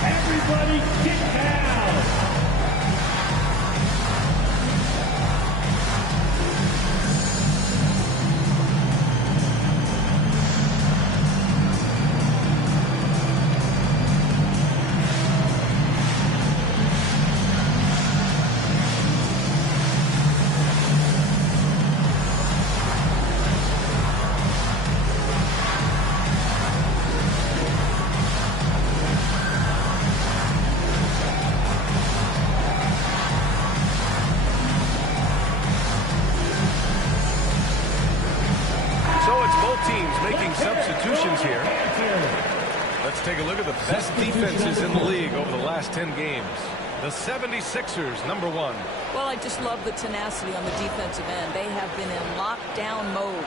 Everybody get down! Teams making substitutions here. Let's take a look at the best defenses in the league over the last 10 games. The 76ers, number 1. Well, I just love the tenacity on the defensive end. They have been in lockdown mode.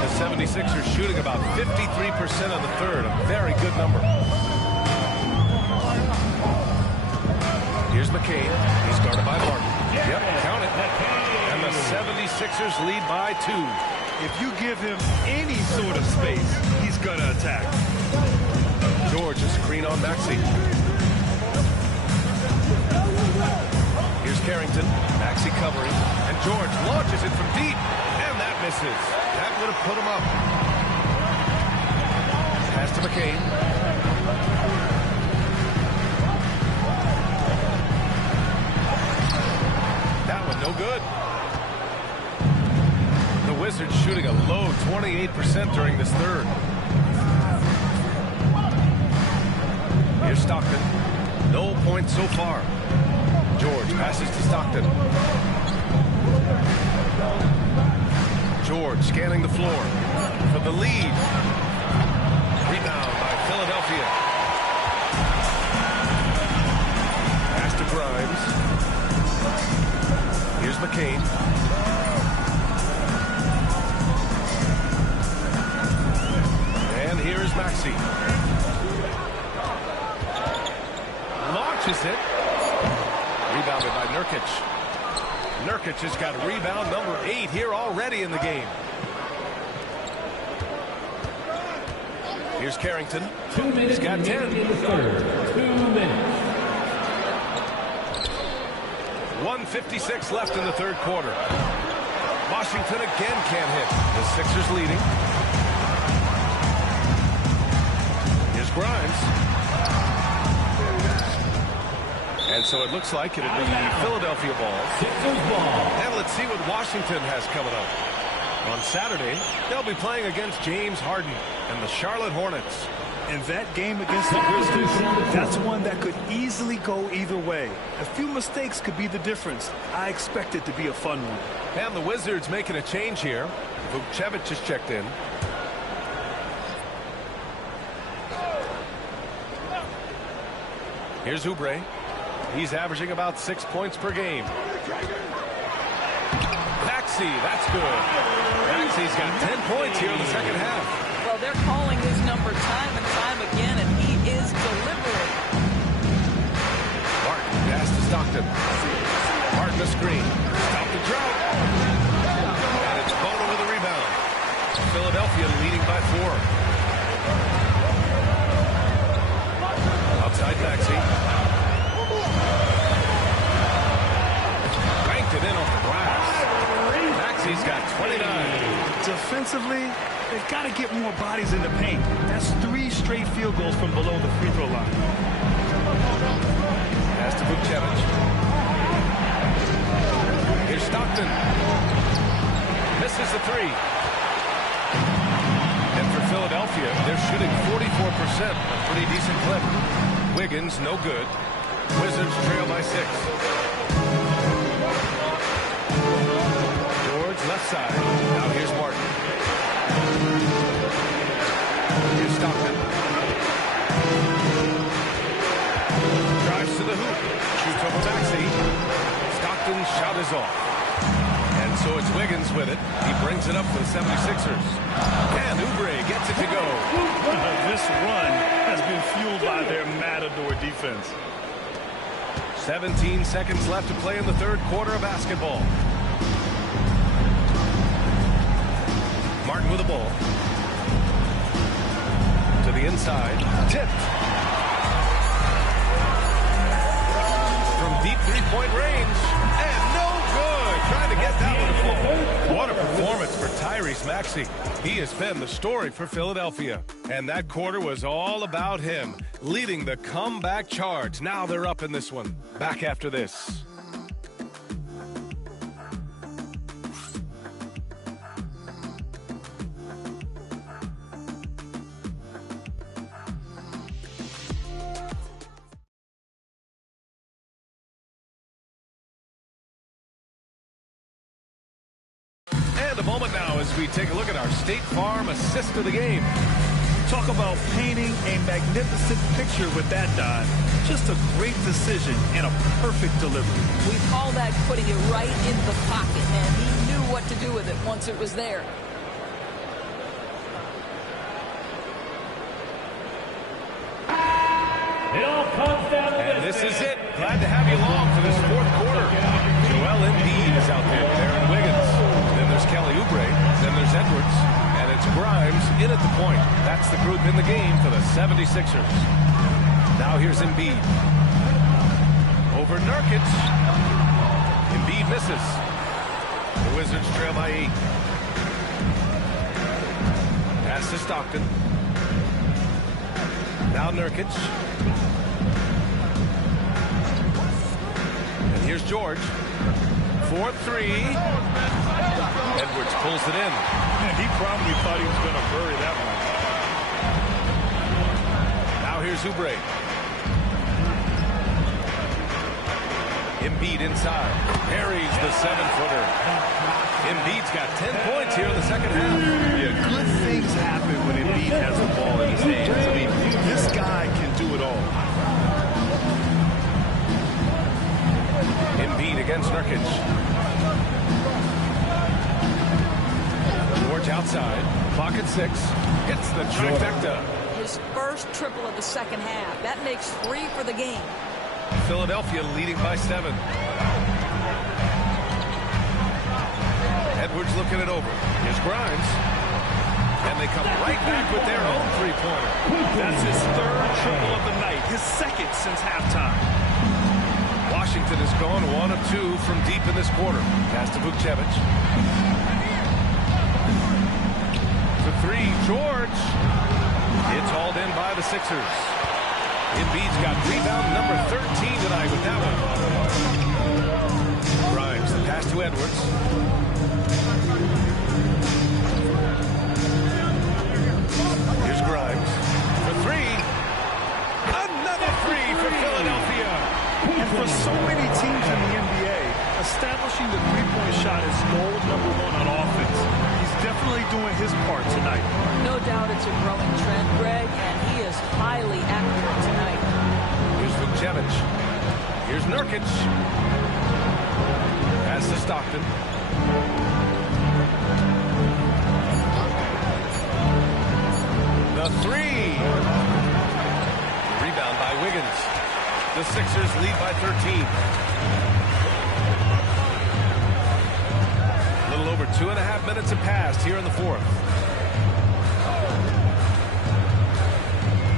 The 76ers shooting about 53% of the third. A very good number. Here's McCabe. He's guarded by Martin. Yep, count it. And the 76ers lead by 2. If you give him any sort of space, he's going to attack. George, a screen on Maxey. Here's Carrington. Maxey covering. And George launches it from deep, and that misses. That would have put him up. Pass to McCain. That one no good. The Wizards shooting a low 28% during this third. Here's Stockton. No points so far. George passes to Stockton. George scanning the floor for the lead. Rebound by Philadelphia. Pass to Grimes. Here's McCain. And here is Maxey. Launches it. Rebounded by Nurkic. Nurkic has got rebound number 8 here already in the game. Here's Carrington. 2 minutes. He's got 10. In the third. 2 minutes. 1:56 left in the third quarter. Washington again can't hit. The Sixers leading. Here's Grimes. And so it looks like it'll be Philadelphia ball. Sixers ball. And let's see what Washington has coming up. On Saturday, they'll be playing against James Harden and the Charlotte Hornets. And that game against the Grizzlies, that's one that could easily go either way. A few mistakes could be the difference. I expect it to be a fun one. And the Wizards making a change here. Vucevic just checked in. Here's Oubre. He's averaging about 6 points per game. Maxey, that's good. Maxey's got 10 points here in the second half. Well, they're calling his number time and time again, and he is delivering. Martin, pass to Stockton. Martin, a screen. Stop the drought. And it's Bono with a rebound. Philadelphia leading by 4. Outside Maxey. Banked it in off the glass. Maxey's got 29. Defensively, they've got to get more bodies in the paint. That's 3 straight field goals from below the free throw line. Pass to Vucevic. Here's Stockton. Misses the 3. And for Philadelphia, they're shooting 44%, a pretty decent clip. Wiggins, no good. Wizards trail by 6. George, left side. Now here's Martin. Here's Stockton. Drives to the hoop. Shoots over Maxey. Stockton's shot is off. And so it's Wiggins with it. He brings it up for the 76ers. And Oubre gets it to go. This run has been fueled by their matador defense. 17 seconds left to play in the third quarter of basketball. Martin with the ball. To the inside. Tipped. From deep three-point range. And no good. Trying to get that one to fall. What a performance for Tyrese Maxey. He has been the story for Philadelphia. And that quarter was all about him, leading the comeback charge. Now they're up in this one. Back after this. And a moment now as we take a look at our State Farm assist of the game. Talk about painting a magnificent picture with that dive. Just a great decision and a perfect delivery. We call that putting it right in the pocket, and he knew what to do with it once it was there. It all comes down to And this is it. Glad to have you along for this fourth quarter. Joel Embiid is out there. Aaron Wiggins. Then there's Kelly Oubre. Then there's Edwards. And it's Grimes in at the point. That's the group in the game for the 76ers. Now here's Embiid. Over Nurkic. Embiid misses. The Wizards trail by 8. Pass to Stockton. Now Nurkic. And here's George. 4-3. Edwards pulls it in. Man, he probably thought he was going to bury that one. Now here's Oubre. Embiid inside. Parries the 7-footer. Embiid's got 10 points here in the second half. Yeah, good things happen when Embiid has the ball in his hands. I mean, this guy can do it all. Embiid against Nurkic. George outside. Clock at 6. Hits the trifecta. His first triple of the second half. That makes 3 for the game. Philadelphia leading by 7. Edwards looking it over. Here's Grimes. And they come right back with their own three-pointer. That's his third triple of the night. His second since halftime. Washington has gone 1 of 2 from deep in this quarter. Pass to Vukcevic. For 3, George. It's hauled in by the Sixers. Embiid's got rebound number 13 tonight with that one. Grimes, the pass to Edwards. Here's Grimes. For 3. Another 3 for Philadelphia. And for so many teams in the NBA, establishing the three-point shot is goal number 1 on offense. He's definitely doing his part tonight. No doubt it's a growing trend, Greg, and he is highly accurate tonight. Here's Vukcevic. Here's Nurkic. Pass to Stockton. The 3. Rebound by Wiggins. The Sixers lead by 13. A little over 2.5 minutes have passed here in the fourth.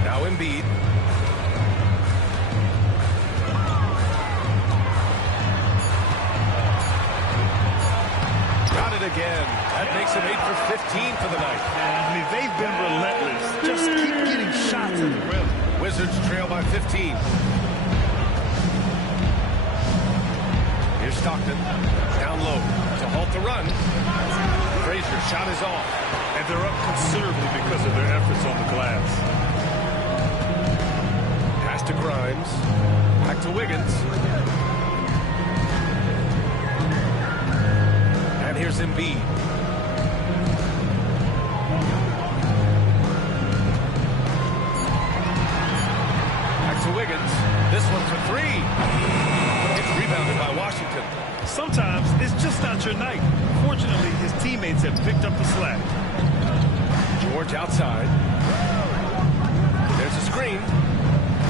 Now Embiid. Got it again. That makes him 8 for 15 for the night. I mean, they've been relentless. Just keep getting shots at the rim. Wizards trail by 15. Here's Stockton. Down low to halt the run. Frazier shot is off. And they're up considerably because of their efforts on the glass. Pass to Grimes. Back to Wiggins. And here's Embiid. Back to Wiggins. This one for 3. It's rebounded by Washington. Sometimes it's just not your night. Fortunately, his teammates have picked up the slack. George outside. There's a screen.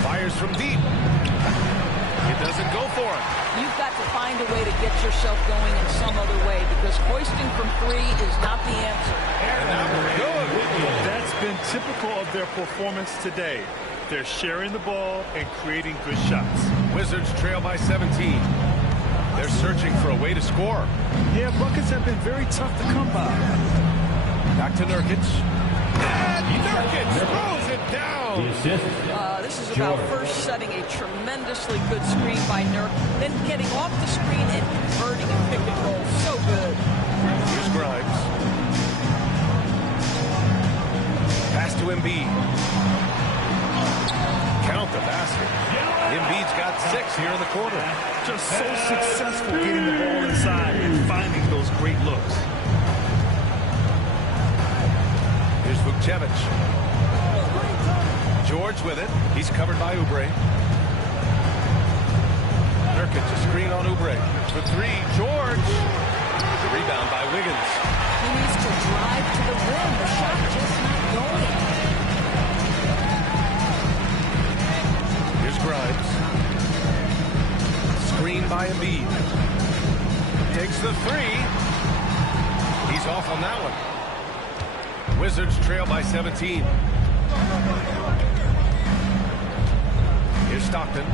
Fires from deep. It doesn't go for him. You've got to find a way to get yourself going in some other way because hoisting from 3 is not the answer. And that was good. That's been typical of their performance today. They're sharing the ball and creating good shots. Wizards trail by 17. They're searching for a way to score. Yeah, buckets have been very tough to come by. Back to Nurkic. And Nurkic throws it down. This is about first setting a tremendously good screen by Nurk, then getting off the screen and converting a pick and roll. So good. Here's Grimes. Pass to Embiid. Count the basket. Embiid's got 6 here in the quarter. Just so successful getting the ball inside and finding those great looks. Here's Vukcevic. George with it. He's covered by Oubre. Nurkic, a screen on Oubre. For 3, George. The rebound by Wiggins. He needs to drive to the rim. The shot just not going. Here's Grimes. Screen by Embiid. Takes the 3. He's off on that one. Wizards trail by 17. Here's Stockton.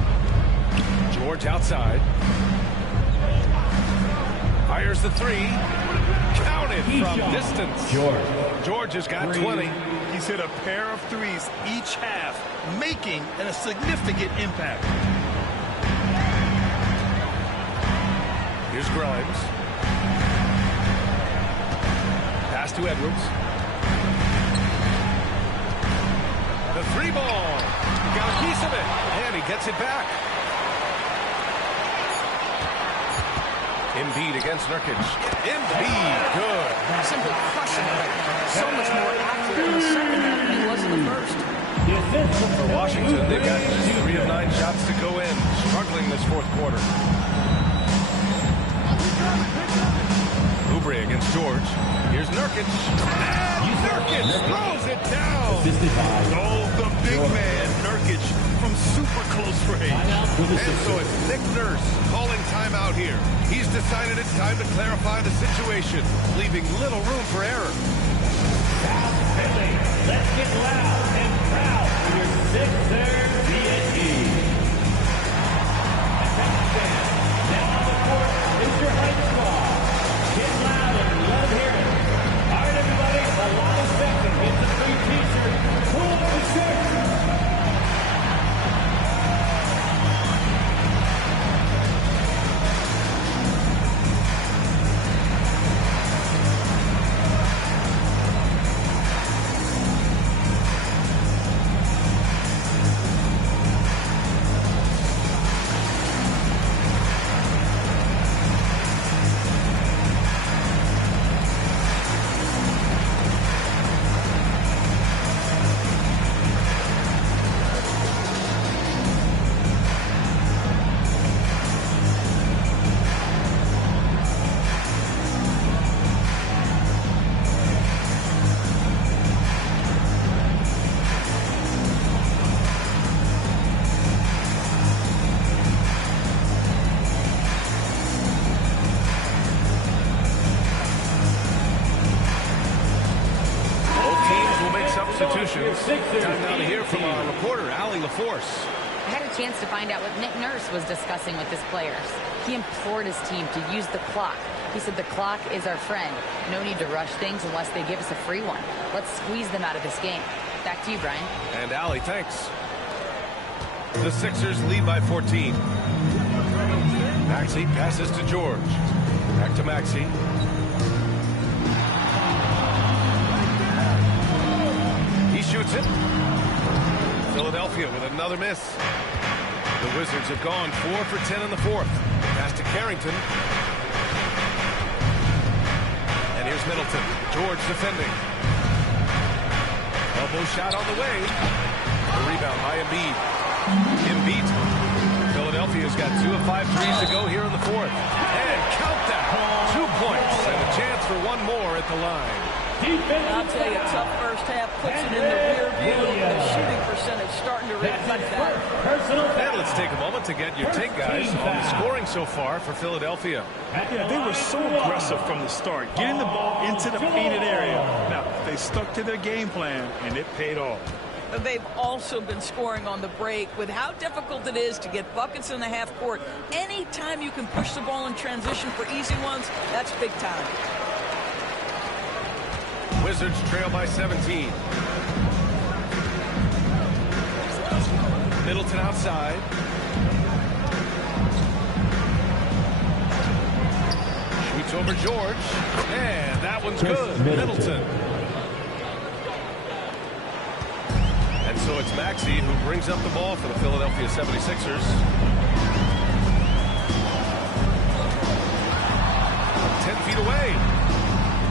George outside. Fires the three. Counted from distance. George has got 20. He's hit a pair of threes each half, making a significant impact. Here's Grimes. Pass to Edwards. The three ball. He got a piece of it, and he gets it back. Embiid against Nurkic. Embiid, good. Simply crushing it right now. So much more accurate in the second half than he was in the first. For Washington, they've got 3 of 9 shots to go in. Struggling this fourth quarter. Oubre against George. Here's Nurkic. And Nurkic throws it down. Oh, the big man, Nurkic, from super close range. And so it's Nick Nurse calling timeout here. He's decided it's time to clarify the situation, leaving little room for error. Let's get loud and proud for your Sixers TNT. Now on the court is your hype squad. Get loud and let them hear it. All right, everybody, a lot of second. Get the free t-shirt. Pull up the shirt. Time now to hear from our reporter, Allie LaForce. I had a chance to find out what Nick Nurse was discussing with his players. He implored his team to use the clock. He said the clock is our friend. No need to rush things unless they give us a free one. Let's squeeze them out of this game. Back to you, Brian. And Allie, thanks. The Sixers lead by 14. Maxey passes to George. Back to Maxey. He shoots it. Philadelphia with another miss. The Wizards have gone 4 for 10 in the fourth. Pass to Carrington. And here's Middleton. George defending. Elbow shot on the way. The rebound by Embiid. Embiid. Philadelphia's got 2 of 5 threes to go here in the fourth. And count that. 2 points and a chance for one more at the line. I'll tell you, tough first half puts it in the rear view. The shooting percentage starting to reflect that. And let's take a moment to get your take, guys, on the scoring so far for Philadelphia. Yeah, they were so aggressive from the start, getting the ball into the painted area. Now, they stuck to their game plan, and it paid off. They've also been scoring on the break. With how difficult it is to get buckets in the half court, anytime you can push the ball in transition for easy ones, that's big time. Wizards trail by 17. Middleton outside. Shoots over George. And that one's good. Middleton. And so it's Maxey who brings up the ball for the Philadelphia 76ers. 10 feet away.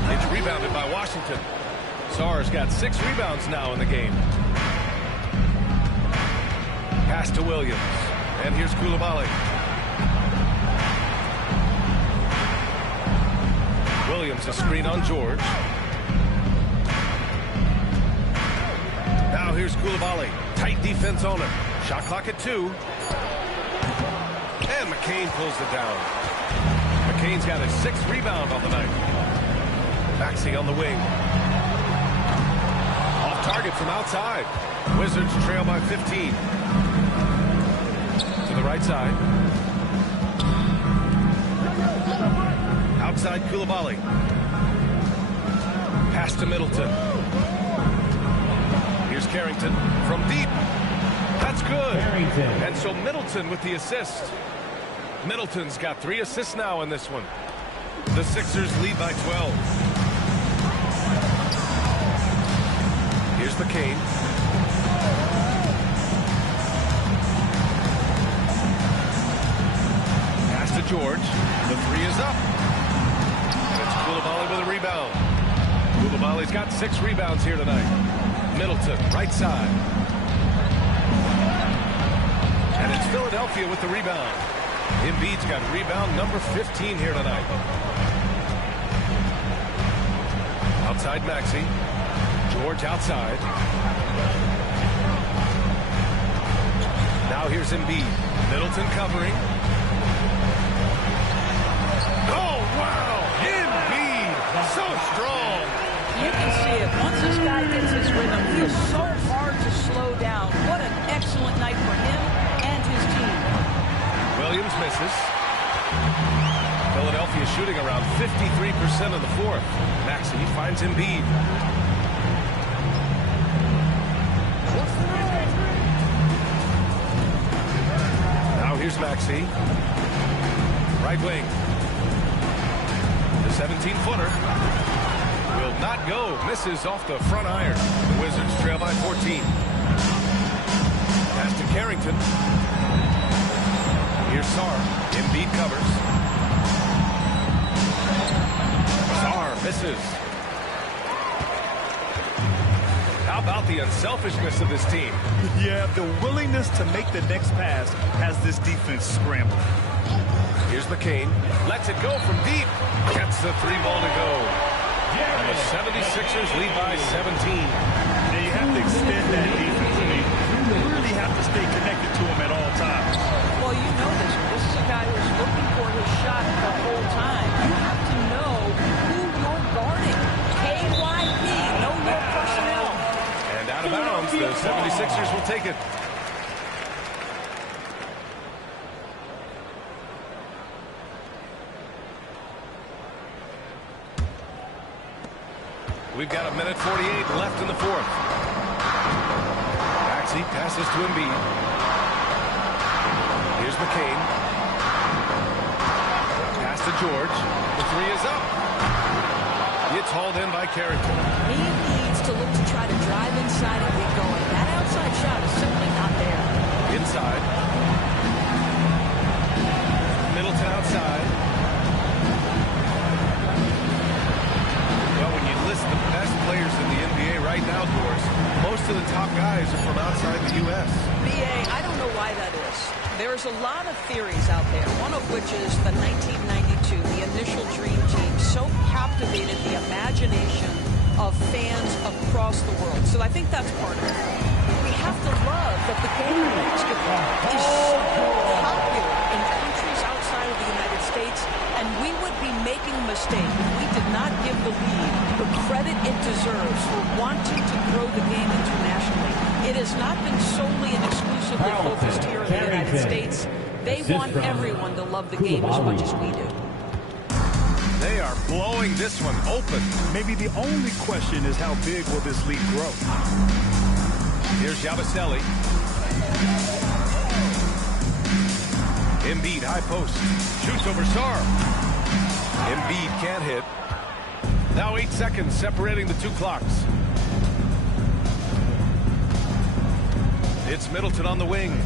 It's rebounded by Washington. Sarr's got 6 rebounds now in the game. Pass to Williams. And here's Coulibaly. Williams a screen on George. Now here's Coulibaly. Tight defense on him. Shot clock at 2. And McCain pulls it down. McCain's got his 6th rebound on the night. Maxey on the wing. Off target from outside. Wizards trail by 15. To the right side. Out Outside Koulibaly. Pass to Middleton. Here's Carrington from deep. That's good. Carrington. And so Middleton with the assist. Middleton's got 3 assists now in this one. The Sixers lead by 12. Here's McCain. Pass to George. The 3 is up. And it's Koulibaly with a rebound. Koulibaly's got 6 rebounds here tonight. Middleton, right side. And it's Philadelphia with the rebound. Embiid's got rebound number 15 here tonight. Outside Maxey. George outside. Now here's Embiid. Middleton covering. Oh, wow! Embiid! So strong! You can see it. Once this guy gets his rhythm, he is so hard to slow down. What an excellent night for him and his team. Williams misses. Philadelphia shooting around 53% in the fourth. Maxey finds Embiid. Now here's Maxey. Right wing. The 17-footer will not go. Misses off the front iron. The Wizards trail by 14. Pass to Carrington. Here's Sarr. Embiid covers. Sarr misses. How about the unselfishness of this team? Yeah, the willingness to make the next pass has this defense scrambled. Here's McCain. Lets it go from deep. Gets the 3-ball to go. And the 76ers lead by 17. Now you have to extend that defense. I mean, you really have to stay connected to him at all times. Well, you know this. This is a guy who's looking for his shot the whole time. You have to know who you're guarding. KYP, know your personnel. And out of bounds, the 76ers will take it. We've got 1:48 left in the fourth. Maxey passes to Embiid. Here's McCain. Pass to George. The 3 is up. It's hauled in by Carrington. He needs to look to try to drive inside and get going. That outside shot is simply not there. Inside. Middleton outside. Well, when you list the best players in the NBA right now, Doris, most of the top guys are from outside the U.S. BA, I don't know why that is. There's a lot of theories out there, one of which is the 1992, the initial Dream Team, so captivated the imagination of fans across the world. So I think that's part of it. We have to love that the game of basketball is so popular in countries outside of the United States, and we would be making a mistake if we did not give the league the credit it deserves for wanting to grow the game internationally. It has not been solely and exclusively focused here in the United States. They want everyone to love the game as much as we do. They are blowing this one open. Maybe the only question is how big will this league grow? Here's Yabusele. Embiid, high post. Shoots over Sarr. Embiid can't hit. Now 8 seconds separating the two clocks. It's Middleton on the wing.